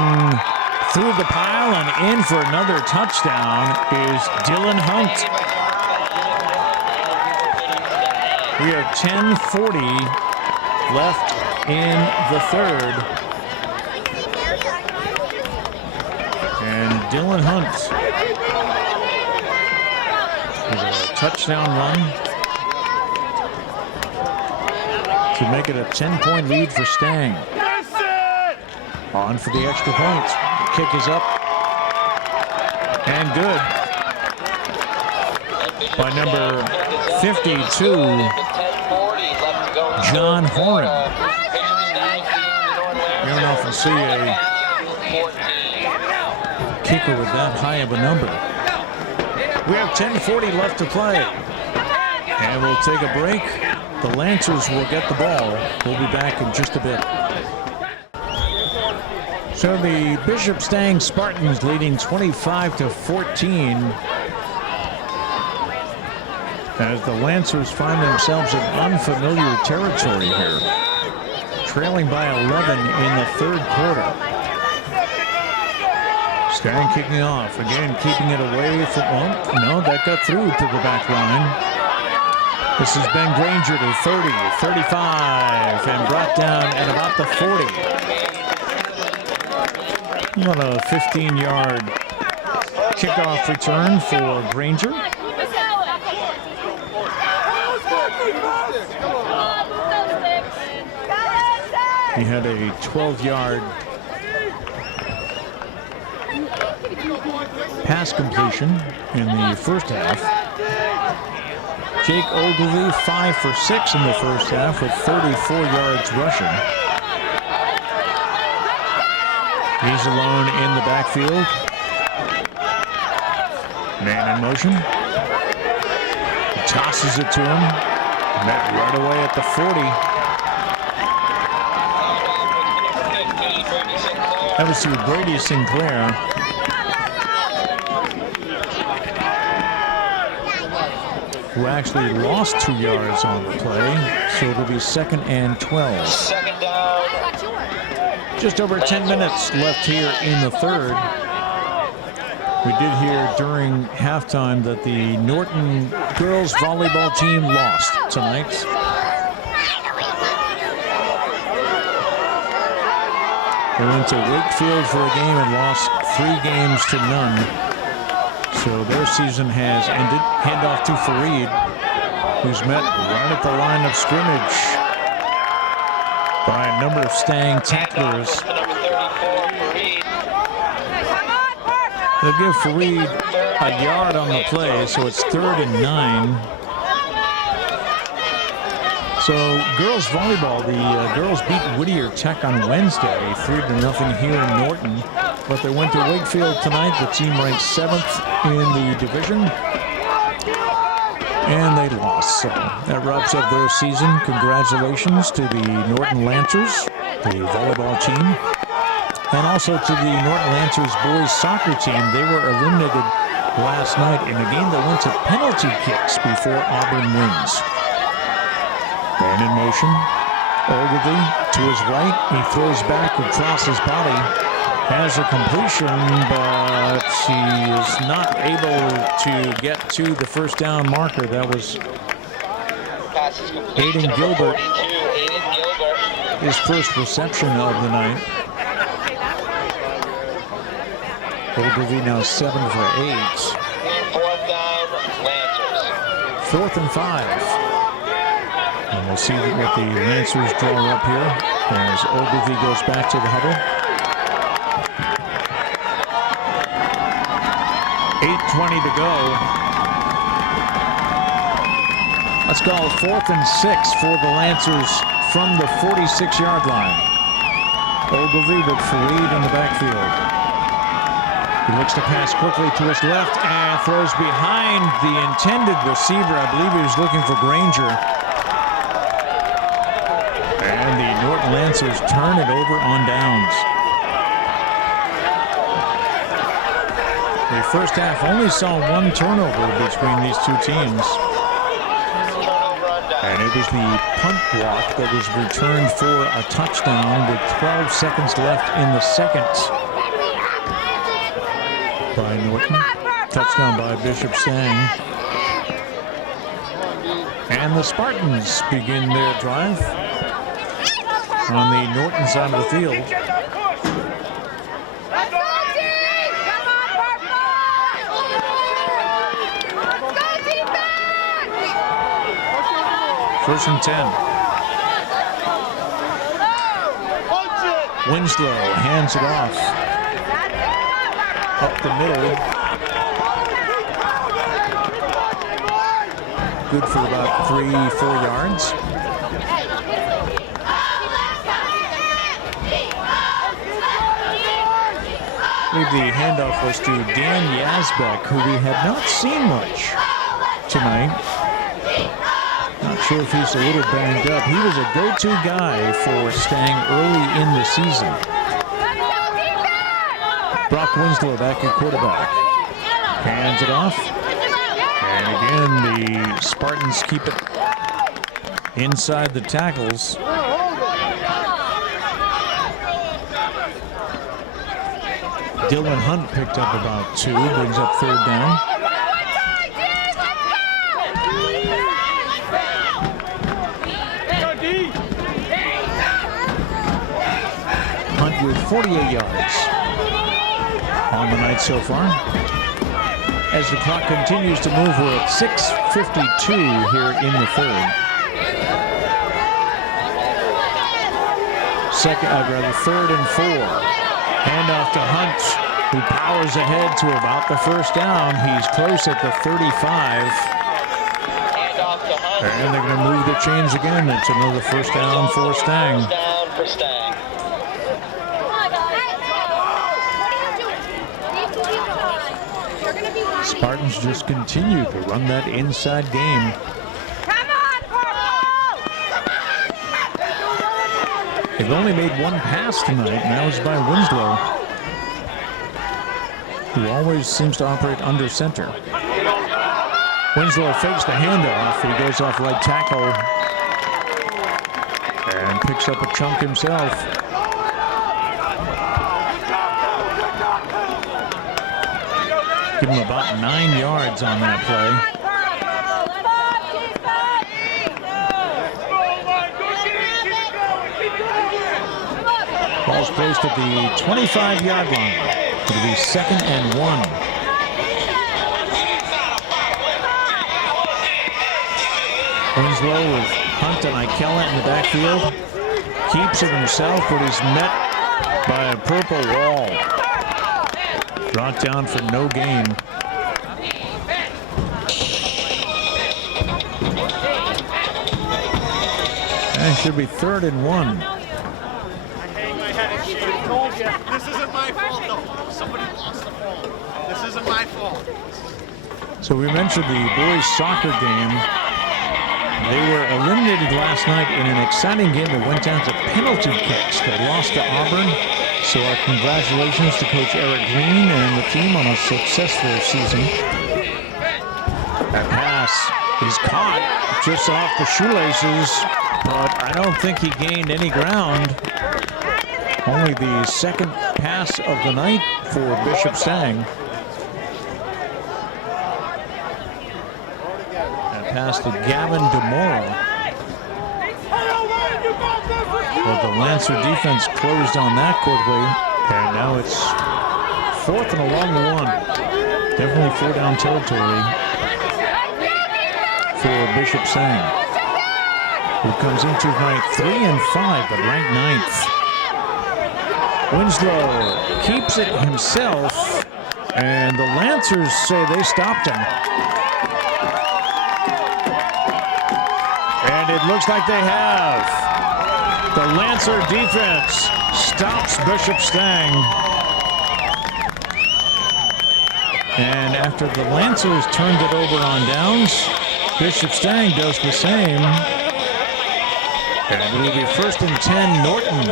through the pile and in for another touchdown is Dylan Hunt. We have 10:40 left in the third. And Dylan Hunt with a touchdown run. to make it a 10-point lead for Stang. On for the extra point. Kick is up. And good. By number 52, John Horan. You don't often see a kicker with that high of a number. We have 10:40 left to play. And we'll take a break. The Lancers will get the ball. We'll be back in just a bit. So the Bishop Stang Spartans leading 25-14 as the Lancers find themselves in unfamiliar territory here, trailing by 11 in the third quarter. Stang kicking off, again keeping it away from, oh, no, that got through to the back line. This is Ben Granger to 30, 35, and brought down at about the 40. About a 15-yard kickoff return for Granger. He had a 12-yard pass completion in the first half. Jake Ogilvie 5 for 6 in the first half with 34 yards rushing. He's alone in the backfield. Man in motion. He tosses it to him. Met right away at the 40. That was to Brady Sinclair. Who actually lost 2 yards on the play. So it'll be 2nd and 12. Second down. Just over 10 minutes left here in the third. We did hear during halftime that the Norton girls volleyball team lost tonight. They went to Wakefield for a game and lost 3 games to none. So their season has ended. Handoff to Fareed, who's met right at the line of scrimmage by a number of Stang tacklers. They'll give Fareed a yard on the play, so it's 3rd and 9. So girls volleyball, the girls beat Whittier Tech on Wednesday, 3-0 here in Norton. But they went to Wakefield tonight. The team ranked 7th in the division. And they lost. So that wraps up their season. Congratulations to the Norton Lancers, the volleyball team. And also to the Norton Lancers boys soccer team. They were eliminated last night in a game that went to penalty kicks before Auburn wins. Man in motion. Ogilvie to his right. He throws back across his body. Has a completion, but he is not able to get to the first down marker. That was Aiden Gilbert, his first reception of the night. Ogilvie now 7 for 8. 4th down, Lancers. 4th and 5. And we'll see what the Lancers draw up here as Ogilvie goes back to the huddle. 8:20 to go. Let's go 4th and 6 for the Lancers from the 46-yard line. Ogilvie with Fareed in the backfield. He looks to pass quickly to his left and throws behind the intended receiver. I believe he was looking for Granger. And the Norton Lancers turn it over on downs. The first half only saw 1 turnover between these two teams. And it was the punt block that was returned for a touchdown with 12 seconds left in the second by Norton. Touchdown by Bishop Stang. And the Spartans begin their drive on the Norton side of the field. First and 10. Winslow hands it off up the middle. Good for about 3-4 yards. I believe the handoff was to Dan Yazbek, who we have not seen much tonight. Not sure if he's a little banged up. He was a go-to guy for Stang early in the season. Brock Winslow back at quarterback. Hands it off. And again, the Spartans keep it inside the tackles. Dylan Hunt picked up about 2, brings up 3rd down. Hunt with 48 yards on the night so far. As the clock continues to move, we're at 6:52 here in the 3rd. Third and 4. Handoff to Hunt, who powers ahead to about the 1st down. He's close at the 35. Handoff to Hunt. And they're going to move the chains again. It's another 1st down for Stang. First down for Stang. Spartans just continue to run that inside game. They've only made 1 pass tonight, and that was by Winslow, who always seems to operate under center. Winslow fakes the handoff. He goes off right tackle and picks up a chunk himself. Give him about 9 yards on that play. Ball's placed at the 25-yard line. It'll be 2nd and 1. Winslow with Hunt and Ikella in the backfield. Keeps it himself, but he's met by a purple wall. Brought down for no gain. And it should be 3rd and 1. This isn't my fault, though. Somebody lost the ball. This isn't my fault. So we mentioned the boys' soccer game. They were eliminated last night in an exciting game that went down to penalty kicks. They lost to Auburn. So our congratulations to Coach Eric Green and the team on a successful season. That pass is caught just off the shoelaces, but I don't think he gained any ground. Only the 2nd pass of the night for Bishop Stang. That pass to Gavin DeMora. But the Lancer defense closed on that quickly. And now it's 4th and a long 1. Definitely 4-down territory for Bishop Stang, who comes into night 3 and 5, but ranked 9th. Winslow keeps it himself, and the Lancers say they stopped him. And it looks like they have. The Lancer defense stops Bishop Stang. And after the Lancers turned it over on downs, Bishop Stang does the same. And it will be 1st and 10, Norton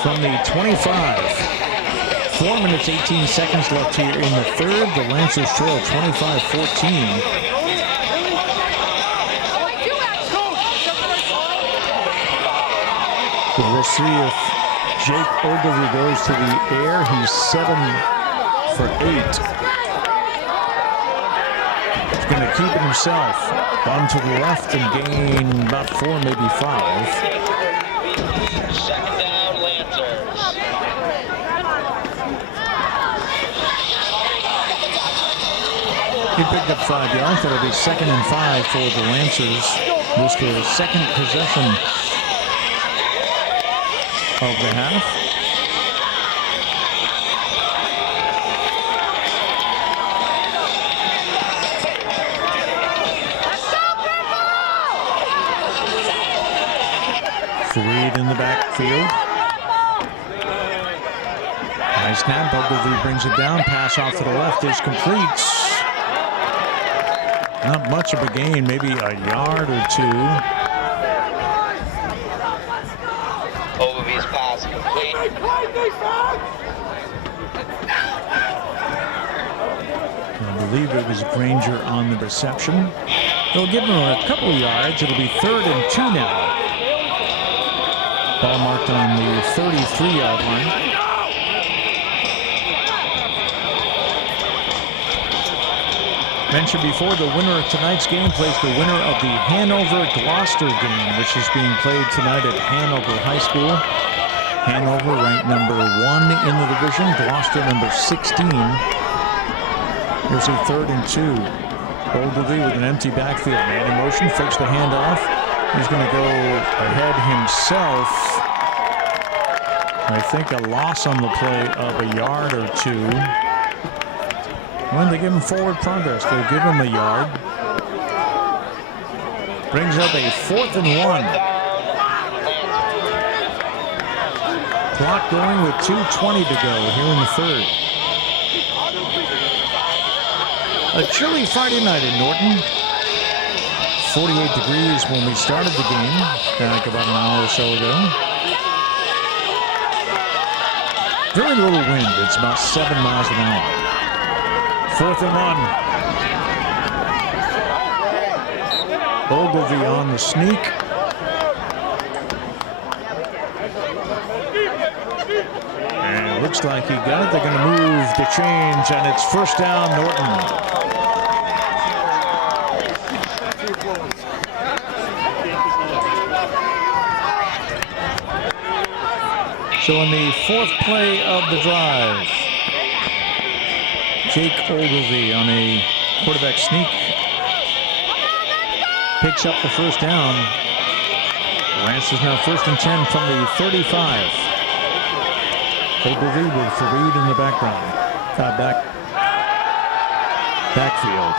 from the 25. 4 minutes, 18 seconds left here in the 3rd. The Lancers trail 25-14. We'll see if Jake Ogilvy goes to the air. He's 7 for 8. He's going to keep it himself. Run to the left and gain about 4, maybe 5. 2nd down, Lancers. He picked up 5 yards. That'll be 2nd and 5 for the Lancers. This is their 2nd possession of the half. Fareed in the backfield. Nice snap. Ogilvy brings it down. Pass off to the left is complete. Not much of a gain, maybe a yard or two. Ogilvy's pass complete. I believe it was Granger on the reception. They'll give him a couple of yards. It'll be 3rd and 2 now. Ball marked on the 33-yard line. Mentioned before, the winner of tonight's game plays the winner of the Hanover-Gloucester game, which is being played tonight at Hanover High School. Hanover ranked number 1 in the division, Gloucester number 16. Here's a 3rd and 2. Ogilvy with an empty backfield. Man in motion, fakes the handoff. He's going to go ahead himself. I think a loss on the play of a yard or two. When they give him forward progress, they give him a yard. Brings up a 4th and 1. Clock going with 2:20 to go here in the 3rd. A chilly Friday night in Norton. 48 degrees when we started the game back about an hour or so ago. Very little wind. It's about 7 miles an hour. 4th and 1. Ogilvy on the sneak. And it looks like he got it. They're going to move the chains, and it's 1st down, Norton. So on the 4th play of the drive, Jake Ogilvy on a quarterback sneak picks up the 1st down. Lance is now 1st and 10 from the 35. Ogilvy with Fareed in the background. Backfield.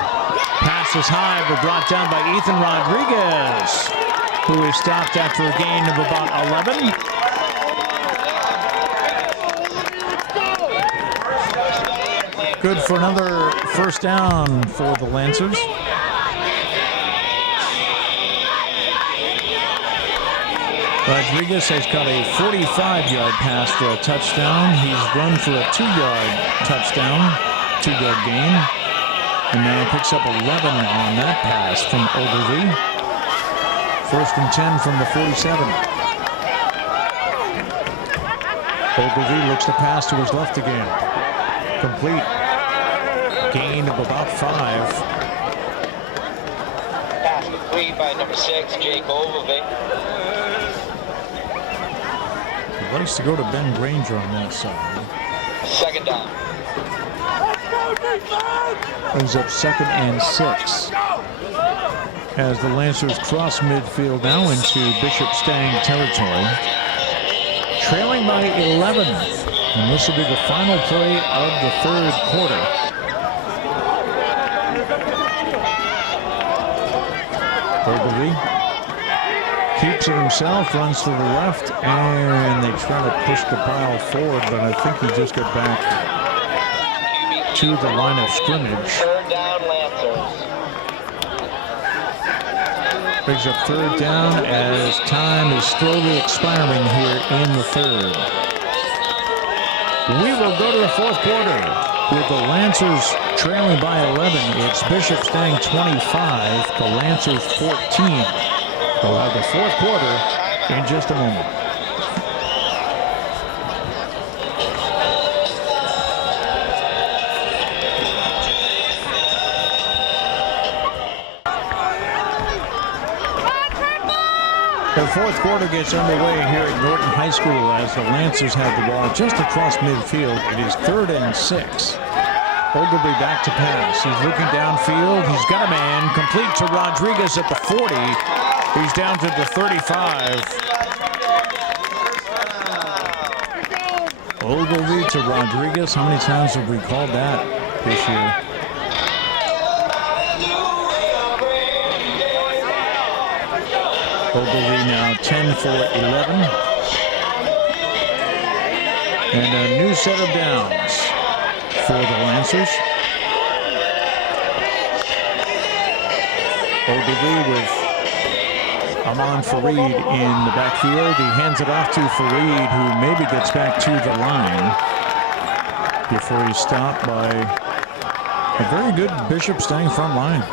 Pass is high, but brought down by Ethan Rodriguez, who is stopped after a gain of about 11. Good for another 1st down for the Lancers. Rodriguez has caught a 45-yard pass for a touchdown. He's run for a 2-yard touchdown, 2-yard gain. And now picks up 11 on that pass from Ogilvy. 1st and 10 from the 47. Ogilvy looks to pass to his left again. Complete. Gain of about 5. Pass complete by number 6, Jake Ogilvy. He likes to go to Ben Granger on that side. 2nd down. Brings up 2nd and 6. As the Lancers cross midfield now into Bishop Stang territory. Trailing by 11. And this will be the final play of the 3rd quarter. Ogilvy keeps it himself, runs to the left, and they try to push the pile forward, but I think he just got back to the line of scrimmage. 3rd down, Lancers. Brings up 3rd down as time is slowly expiring here in the 3rd. We will go to the 4th quarter with the Lancers trailing by 11. It's Bishop Stang 25, the Lancers 14. We'll have the 4th quarter in just a moment. The 4th quarter gets underway here at Norton High School as the Lancers have the ball just across midfield. It is 3rd and 6. Ogilvy back to pass. He's looking downfield. He's got a man. Complete to Rodriguez at the 40. He's down to the 35. Ogilvy to Rodriguez. How many times have we called that this year? Ogilvy now 10 for 11. And a new set of downs for the Lancers. Ogilvy with Amon Fareed in the backfield. He hands it off to Fareed, who maybe gets back to the line before he's stopped by a very good Bishop Stang front line.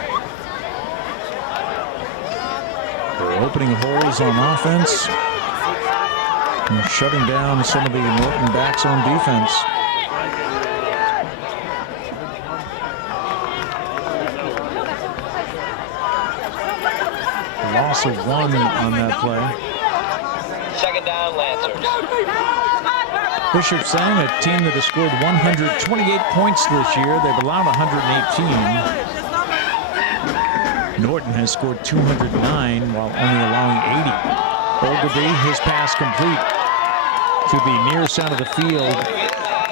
They're opening holes on offense and shutting down some of the Norton backs on defense. Loss of 1 on that play. Second down, Lancers. Bishop Stang, a team that has scored 128 points this year. They've allowed 118. Norton has scored 209 while only allowing 80. Ogilvy, his pass complete to the near side of the field.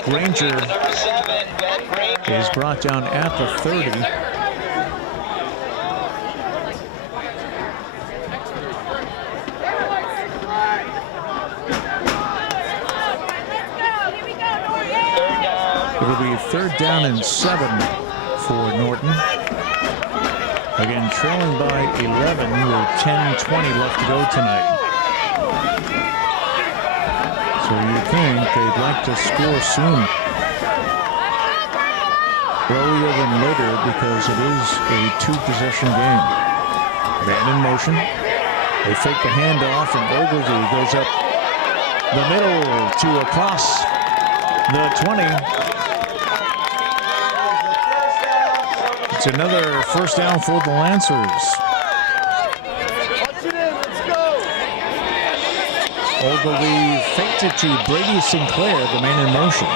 Granger Number 7, Ben Granger. is brought down at the 30. It'll be 3rd down and 7 for Norton. Again, trailing by 11 with 10:20 left to go tonight. So you think they'd like to score soon. Earlier than later, because it is a 2-possession game. Man in motion. They fake the handoff, and Ogilvy goes up the middle to across the 20. It's another first down for the Lancers. Ogilvy faked it to Brady Sinclair, the man in motion.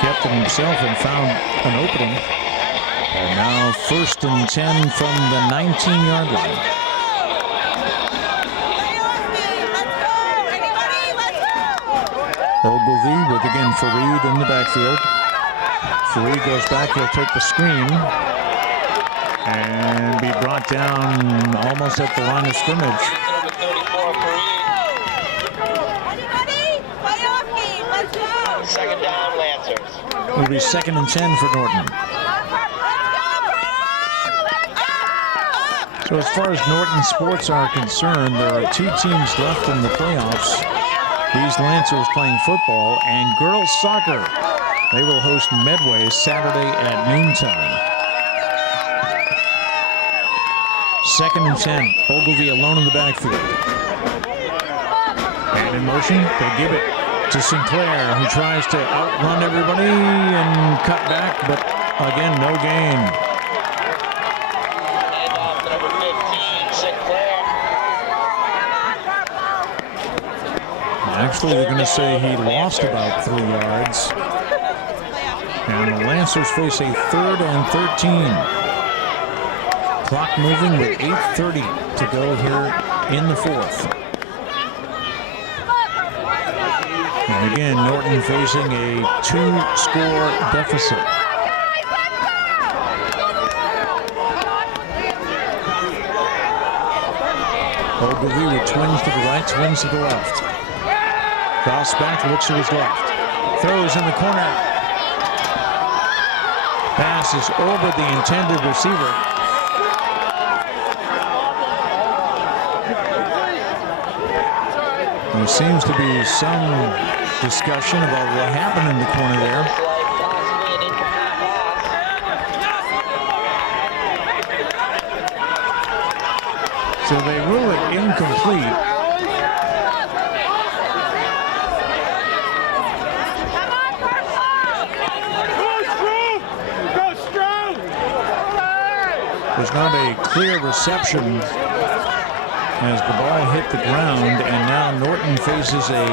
Kept it himself and found an opening. And now 1st and 10 from the 19-yard line. Ogilvy with again Fareed in the backfield. Fareed goes back, he'll take the screen and be brought down almost at the line of scrimmage. Number 34, Fareed. Second down, Lancers. It'll be 2nd and 10 for Norton. So as far as Norton sports are concerned, there are 2 teams left in the playoffs. These Lancers playing football and girls soccer. They will host Medway Saturday at noontime. 2nd and 10. Ogilvy alone in the backfield. And in motion, they give it to Sinclair, who tries to outrun everybody and cut back, but again, no gain. And off to number 15, Sinclair. Actually, they're going to say he lost about 3 yards. And the Lancers face a 3rd and 13. Clock moving with 8:30 to go here in the 4th. And again, Norton facing a 2-score deficit. Ogilvy with twins to the right, twins to the left. Cross back, looks to his left. Throws in the corner. Pass is over the intended receiver. There seems to be some discussion about what happened in the corner there. So they rule it incomplete. There's not a clear reception as the ball hit the ground, and now Norton faces a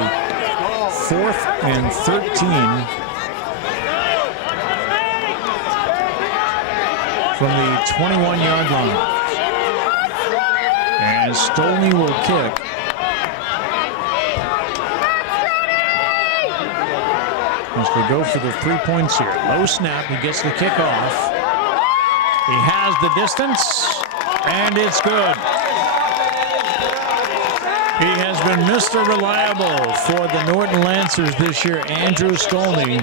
4th and 13 from the 21-yard line. And Stolney will kick. as they go for the 3 points here. Low snap, he gets the kickoff. He has the distance, and it's good. He has been Mr. Reliable for the Norton Lancers this year, Andrew Stolney.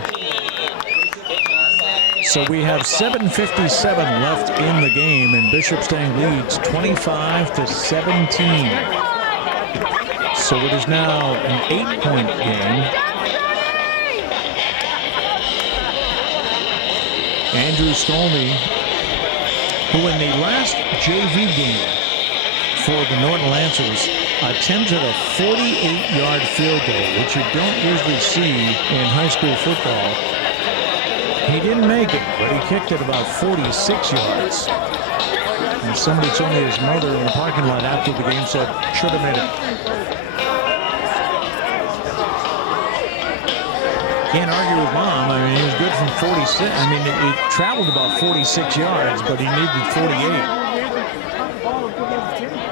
So we have 7:57 left in the game, and Bishop Stang leads 25-17. So it is now an 8-point game. Andrew Stolney, who in the last JV game for the Norton Lancers attempted a 48-yard field goal, which you don't usually see in high school football. He didn't make it, but he kicked it about 46 yards. And somebody told me his mother in the parking lot after the game said, should have made it. Can't argue with Mom. I mean, he was good from 46. I mean, he traveled about 46 yards, but he needed 48.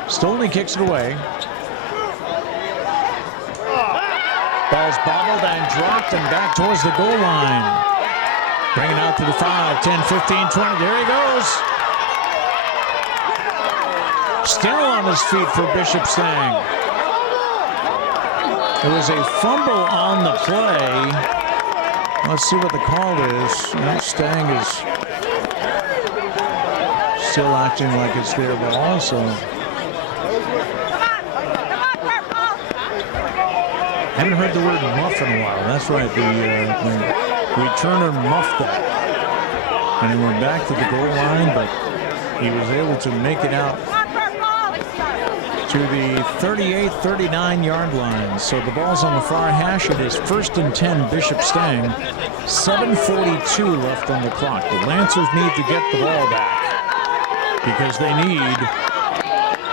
Stolney kicks it away. Ball's bobbled and dropped and back towards the goal line. Bringing out to the 5, 10, 15, 20. There he goes. Still on his feet for Bishop Stang. There was a fumble on the play. Let's see what the call is. Now Stang is still acting like it's their ball, so. Haven't heard the word muff in a while. That's right. The returner muffed that. And he went back to the goal line, but he was able to make it out to the 38, 39-yard line. So the ball's on the far hash. It is 1st and 10, Bishop Stang. 7:42 left on the clock. The Lancers need to get the ball back because they need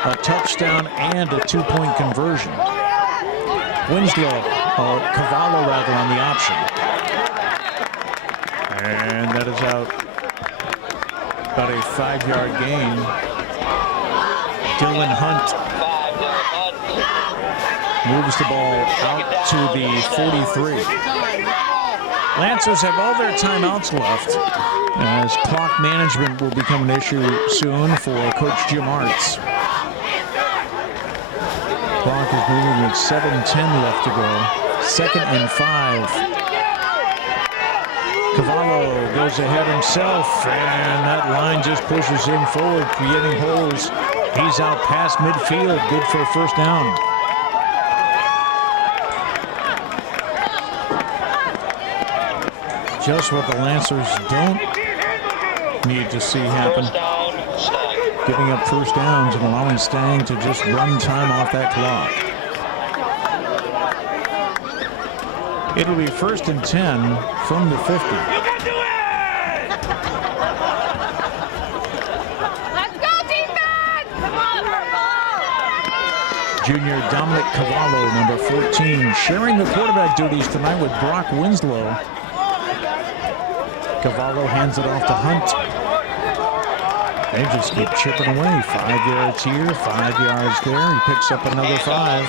a touchdown and a 2-point conversion. Winslow, or Cavallo rather, on the option. And that is out. About a 5-yard gain. Dylan Hunt moves the ball out to the 43. Lancers have all their timeouts left, as clock management will become an issue soon for Coach Jim Arts. Clock is moving with 7:10 left to go. 2nd and 5. Cavallo goes ahead himself, and that line just pushes him forward, creating holes. He's out past midfield, good for a 1st down. Just what the Lancers don't need to see happen. Giving up 1st downs and allowing Stang to just run time off that clock. It'll be 1st and 10 from the 50. Let's go, defense! Come on, Junior Dominic Cavallo, number 14, sharing the quarterback duties tonight with Brock Winslow. Cavallo hands it off to Hunt. They just keep chipping away. 5 yards here, 5 yards there. He picks up another 5.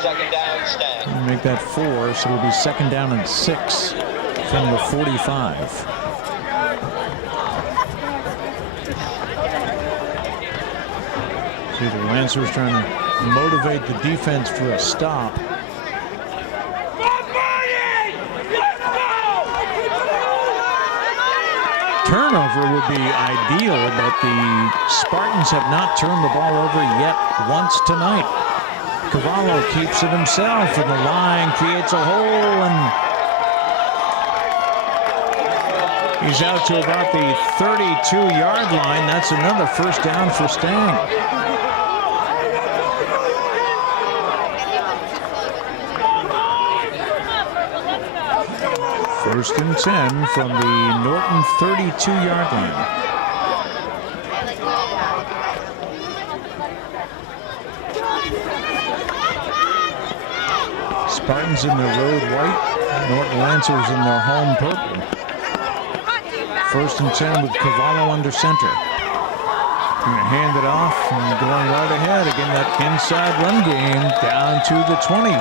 2nd down, Stang. Make that 4, so it'll be 2nd down and 6 from the 45. See, the Lancers trying to motivate the defense for a stop. Turnover would be ideal, but the Spartans have not turned the ball over yet once tonight. Cavallo keeps it himself, and the line creates a hole, and he's out to about the 32-yard line. That's another 1st down for Stang. First and 10 from the Norton 32-yard line. Spartans in their road white, Norton Lancers in their home purple. 1st and 10 with Cavallo under center. Going to hand it off and going right ahead. Again, that inside run game down to the 20.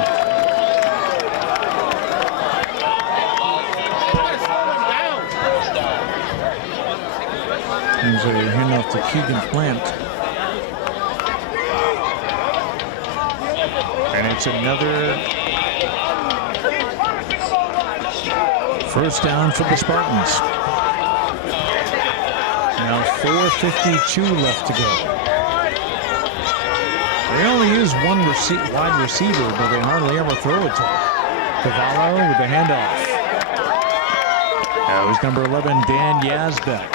There's a handoff to Keegan Plant. And it's another first down for the Spartans. Now 4:52 left to go. They only use one wide receiver, but they hardly ever throw it to him. Cavallo with the handoff. That was number 11, Dan Yazbek.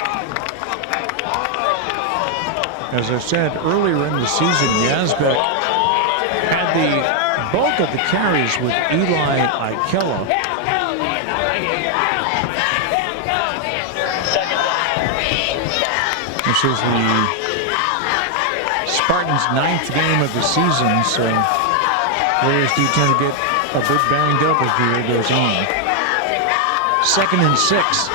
As I said earlier in the season, Yazbek had the bulk of the carries with Eli Ikella. This is the Spartans' 9th game of the season, so players do tend to get a bit banged up as the year goes on. 2nd and 6.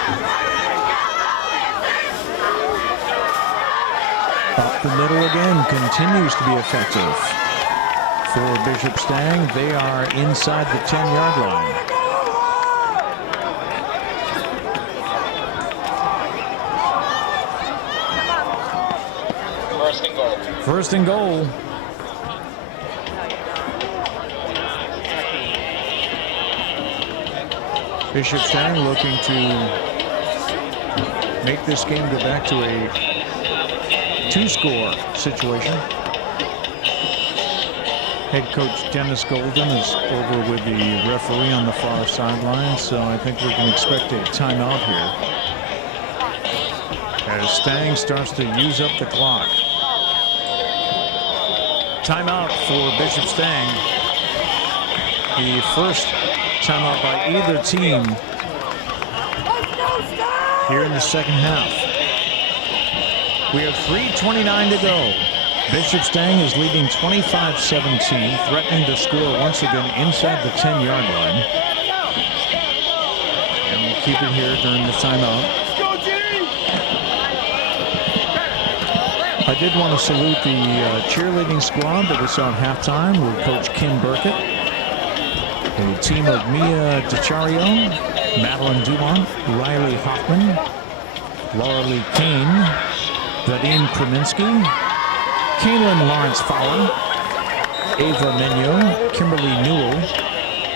Up the middle again, continues to be effective. For Bishop Stang, they are inside the 10-yard line. First and goal. Bishop Stang looking to make this game go back to a 2-score situation. Head coach Dennis Golden is over with the referee on the far sideline, so I think we can expect a timeout here as Stang starts to use up the clock. Timeout for Bishop Stang. The first timeout by either team here in the second half. We have 3:29 to go. Bishop Stang is leading 25-17, threatening to score once again inside the 10-yard line. And we'll keep it here during the timeout. I did want to salute the cheerleading squad that we saw at halftime with Coach Kim Burkett. A team of Mia DiCario, Madeline Dumont, Riley Hoffman, Laura Lee Kane, Vadim Kreminski, Kaylin Lawrence Fowler, Ava Menyo, Kimberly Newell,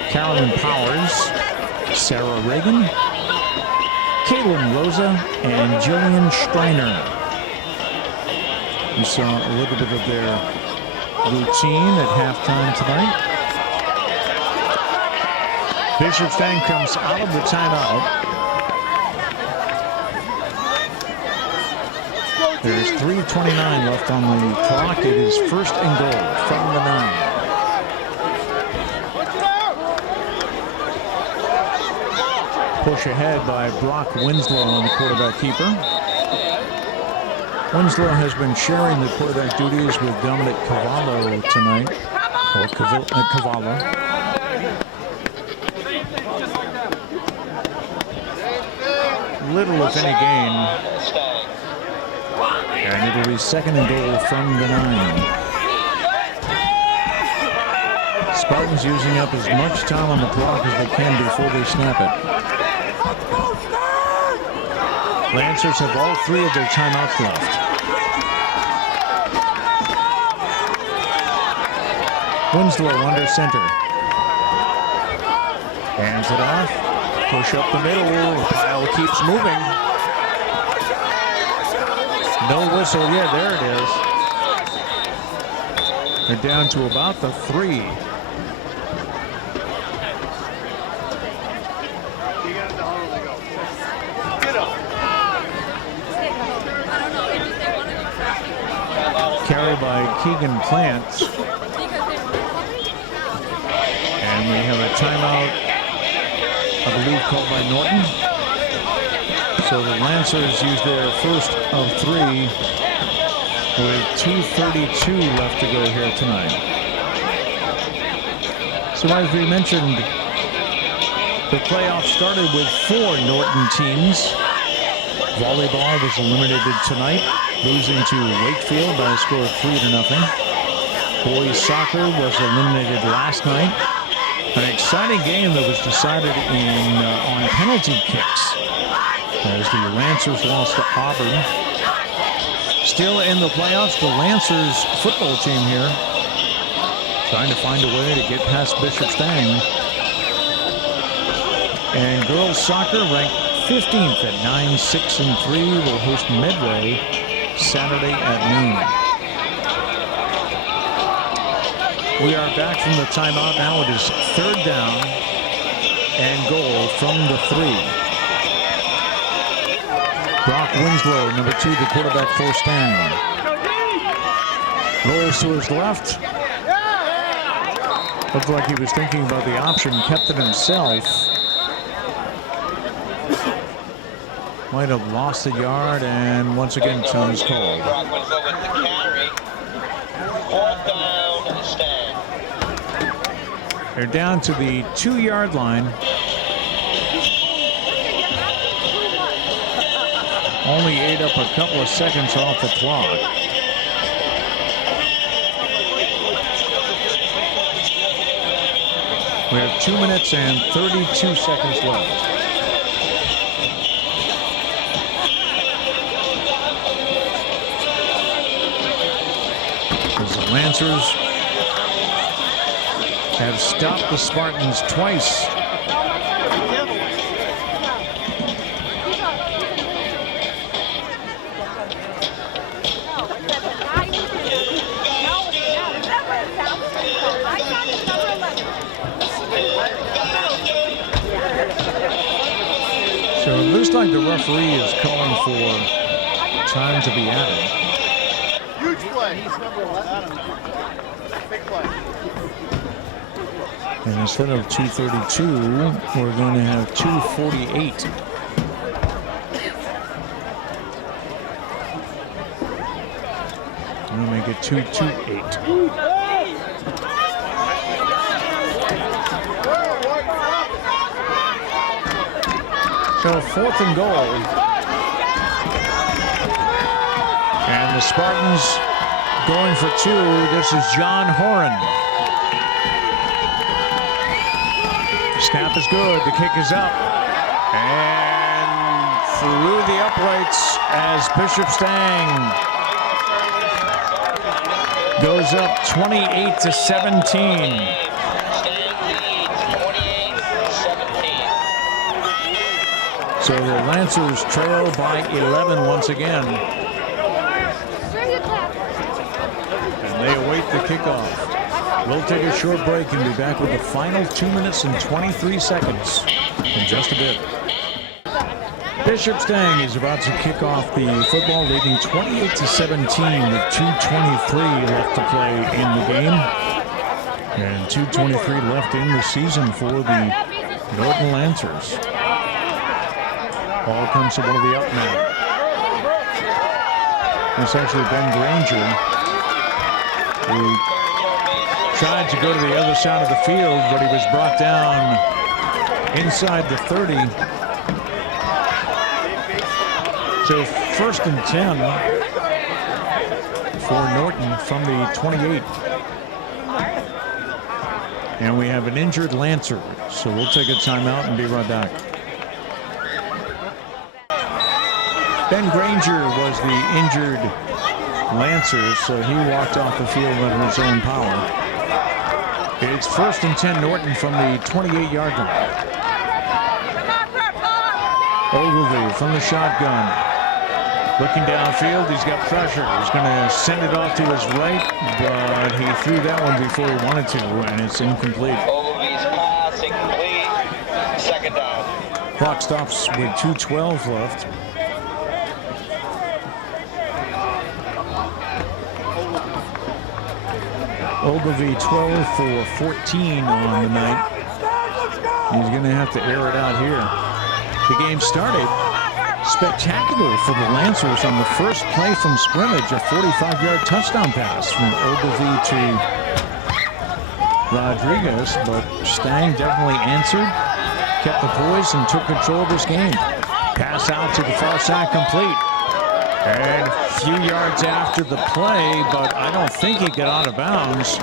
Carolyn Powers, Sarah Reagan, Caitlin Rosa, and Jillian Streiner. We saw a little bit of their routine at halftime tonight. Bishop Stang comes out of the timeout. There's 3:29 left on the clock. It is first and goal from the 9. Push ahead by Brock Winslow on the quarterback keeper. Winslow has been sharing the quarterback duties with Dominic Cavallo tonight. Or Cavallo. Little, if any, gain. And it'll be second and goal from the 9. Spartans using up as much time on the clock as they can before they snap it. Lancers have all 3 of their timeouts left. Winslow under center. Hands it off. Push up the middle. The pile keeps moving. No whistle. Yeah, there it is. They're down to about the 3. Carry by Keegan Plant. And we have a timeout, I believe, called by Norton. So the Lancers use their first of 3 with 2:32 left to go here tonight. So as we mentioned, the playoffs started with 4 Norton teams. Volleyball was eliminated tonight, losing to Wakefield by a score of 3-0. Boys soccer was eliminated last night. An exciting game that was decided on penalty kicks as the Lancers lost to Auburn Still in the playoffs, the Lancers football team here, trying to find a way to get past Bishop Stang. And girls soccer ranked 15th at 9-6-3 will host Medway Saturday at noon. We are back from the timeout now. It is 3rd down and goal from the 3. Brock Winslow, number 2, the quarterback for Stang. Rolls to his left. Looked like he was thinking about the option, kept it himself. Might have lost a yard, and once again, time is called. Brock Winslow with the carry. 4th down, Stang. They're down to the 2-yard line. Only ate up a couple of seconds off the clock. We have 2 minutes and 32 seconds left. As the Lancers have stopped the Spartans twice. So it looks like the referee is calling for time to be added. Huge play. He's number 11. Big play. And instead of 2:32, we're going to have 2:48. We'll make it 2:28. So 4th and goal. And the Spartans going for 2. This is John Horan. Snap is good. The kick is up. And through the uprights as Bishop Stang goes up 28-17. So the Lancers trail by 11 once again. And they await the kickoff. We'll take a short break and be back with the final 2 minutes and 23 seconds in just a bit. Bishop Stang is about to kick off the football, leading 28-17 with 2:23 left to play in the game. And 2:23 left in the season for the Norton Lancers. Ball comes to one of the up men. It's actually Ben Granger, who tried to go to the other side of the field, but he was brought down inside the 30. So 1st and 10 for Norton from the 28. And we have an injured Lancer, so we'll take a timeout and be right back. Ben Granger was the injured Lancer, so he walked off the field under his own power. It's 1st and 10 Norton from the 28-yard line. Ogilvy from the shotgun. Looking downfield, he's got pressure. He's going to send it off to his right, but he threw that one before he wanted to, and it's incomplete. Ogilvy's pass incomplete. 2nd down. Clock stops with 2:12 left. Ogilvy 12 for 14 on the night. He's going to have to air it out here. The game started spectacular for the Lancers on the first play from scrimmage, a 45-yard touchdown pass from Ogilvy to Rodriguez, but Stang definitely answered, kept the poise, and took control of this game. Pass out to the far side, complete. And a few yards after the play, but I don't think he got out of bounds.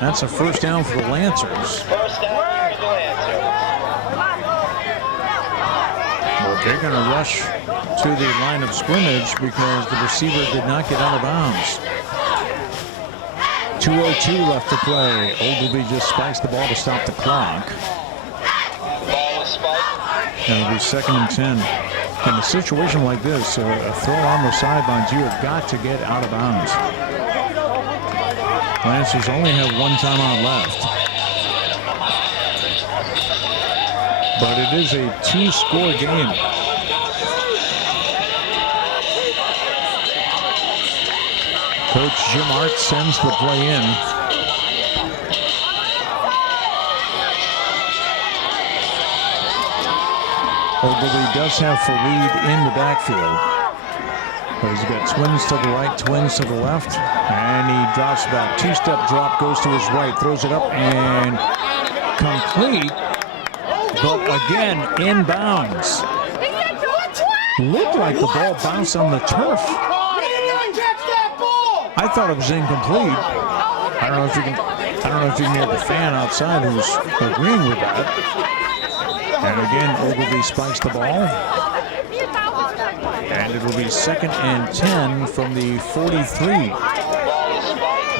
That's a 1st down for the Lancers. 1st down for the Lancers. Well, they're going to rush to the line of scrimmage because the receiver did not get out of bounds. 2:02 left to play. Ogilvy just spikes the ball to stop the clock. Ball is spiked. And it'll be 2nd and 10. In a situation like this, a throw on the sidelines, you have got to get out of bounds. Lancers only have one timeout left. But it is a 2-score game. Coach Jim Art sends the play in. Ogilvy does have Fareed in the backfield. But he's got twins to the right, twins to the left. And he drops about 2-step drop, goes to his right, throws it up and complete. But again, inbounds. Looked like the ball bounced on the turf. I thought it was incomplete. I don't know if you can hear the fan outside who's agreeing with that. And again, Ogilvy spikes the ball. And it will be 2nd and 10 from the 43.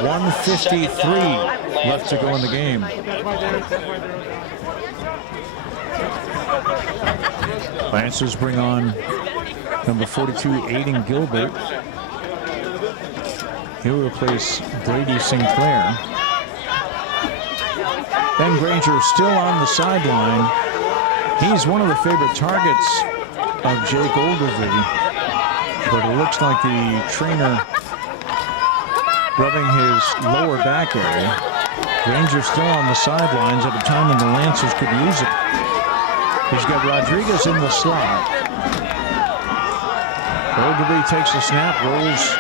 1:53 left to go in the game. Lancers bring on number 42, Aiden Gilbert. He'll replace Brady Sinclair. Ben Granger still on the sideline. He's one of the favorite targets of Jake Ogilvy, but it looks like the trainer rubbing his lower back area. Granger still on the sidelines at a time when the Lancers could use it. He's got Rodriguez in the slot. Ogilvy takes the snap, rolls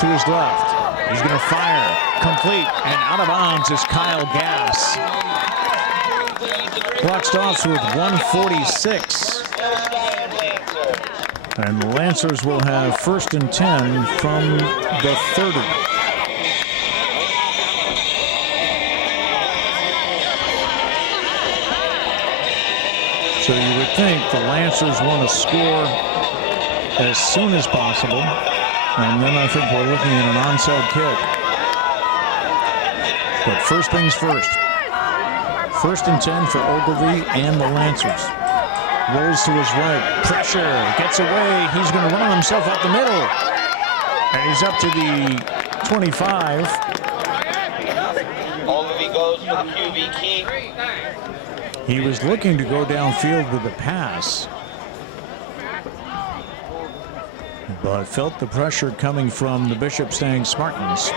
to his left. He's going to fire, complete, and out of bounds is Kyle Gass. Clock stops with 1:46. And the Lancers will have 1st and 10 from the 30. So you would think the Lancers want to score as soon as possible. And then I think we're looking at an onside kick. But first things first. 1st and 10 for Ogilvy and the Lancers. Rolls to his right. Pressure. Gets away. He's going to run himself up the middle. And he's up to the 25. Ogilvy goes for the QB key. He was looking to go downfield with a pass, but felt the pressure coming from the Bishop Stang Spartans.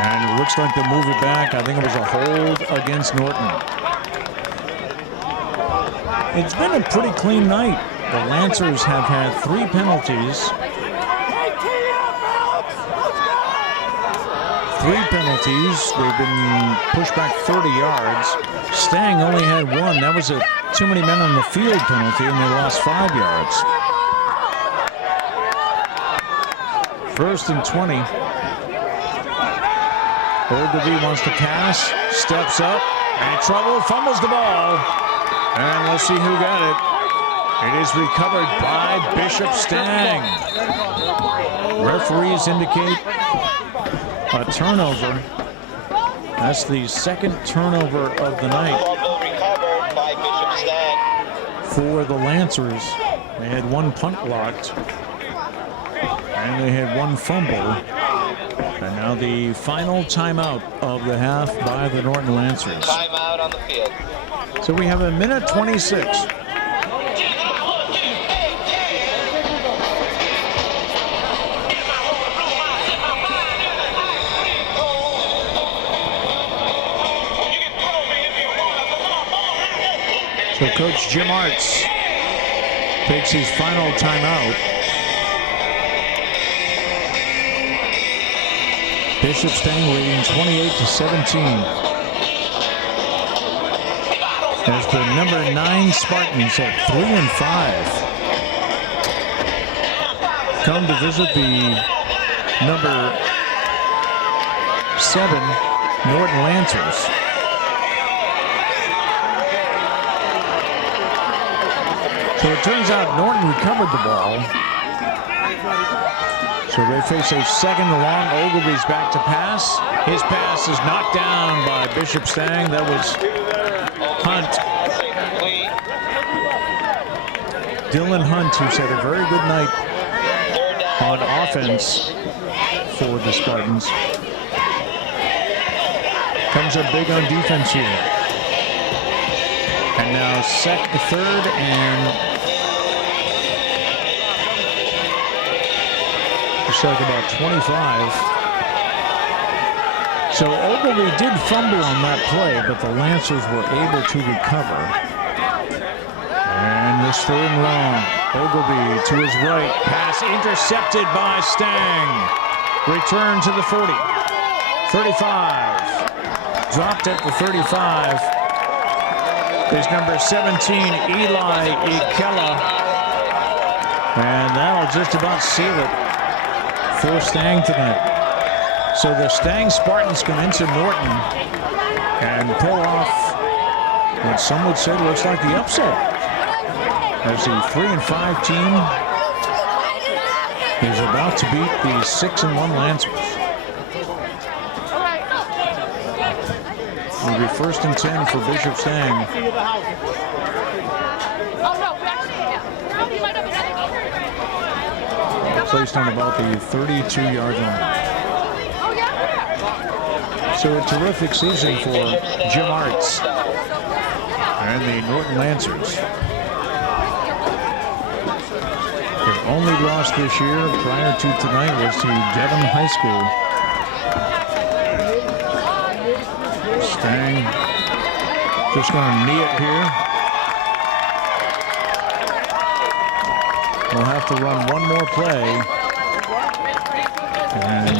And it looks like they move it back. I think it was a hold against Norton. It's been a pretty clean night. The Lancers have had 3 penalties. 3 penalties. They've been pushed back 30 yards. Stang only had 1. That was a too many men on the field penalty, and they lost 5 yards. 1st and 20. Ogilvy wants to pass, steps up, and trouble, fumbles the ball. And let's see who got it. It is recovered by Bishop Stang. Referees indicate a turnover. That's the 2nd turnover of the night Ball recovered by Bishop Stang. for the Lancers. They had 1 punt blocked, and they had 1 fumble. And now the final timeout of the half by the Norton Lancers. Timeout on the field. So we have a minute 26. So Coach Jim Arts takes his final timeout. Bishop Stang leading 28-17. As the number 9 Spartans at 3-5 come to visit the number 7 Norton Lancers. So it turns out Norton recovered the ball. So they face a second and long. Ogilvy's back to pass. His pass is knocked down by Bishop Stang. That was Hunt. Dylan Hunt, who's had a very good night on offense for the Spartans. Comes up big on defense here. And now third and looks like about 25. So Ogilvy did fumble on that play, but the Lancers were able to recover. And this third and long. Ogilvy to his right. Pass intercepted by Stang. Return to the 40. 35. Dropped at the 35. There's number 17, Eli Ikela. And that'll just about seal it for Stang tonight. So the Stang Spartans come into Norton and pull off what some would say looks like the upset. As the 3-5 team is about to beat the 6-1 Lancers. It'll be 1st and 10 for Bishop Stang. Placed on about the 32-yard line. So a terrific season for Jim Arts and the Norton Lancers. Their only loss this year prior to tonight was to Devon High School. Stang just going to knee it here. We'll have to run one more play, and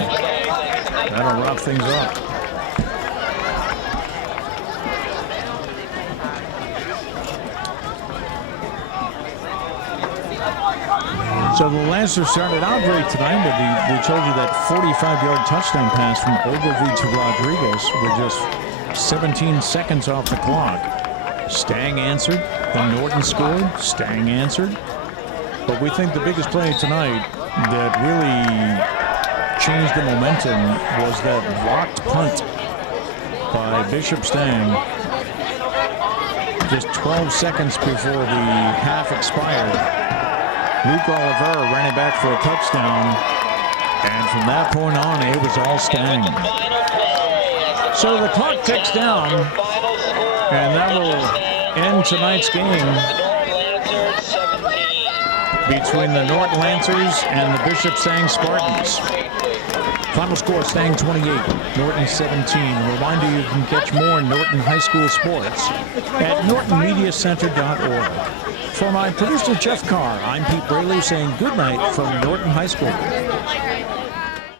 that'll wrap things up. So the Lancers started out great tonight, but we told you that 45-yard touchdown pass from Ogilvy to Rodriguez with just 17 seconds off the clock. Stang answered, then Norton scored, Stang answered. But we think the biggest play tonight that really changed the momentum was that blocked punt by Bishop Stang. Just 12 seconds before the half expired. Luke Oliveira ran it back for a touchdown. And from that point on, it was all Stang. So the clock ticks down, and that will end tonight's game between the Norton Lancers and the Bishop Stang Spartans. Final score, Stang 28, Norton 17. A reminder, you can catch more Norton High School sports at nortonmediacenter.org. For my producer, Jeff Carr, I'm Pete Braley saying good night from Norton High School.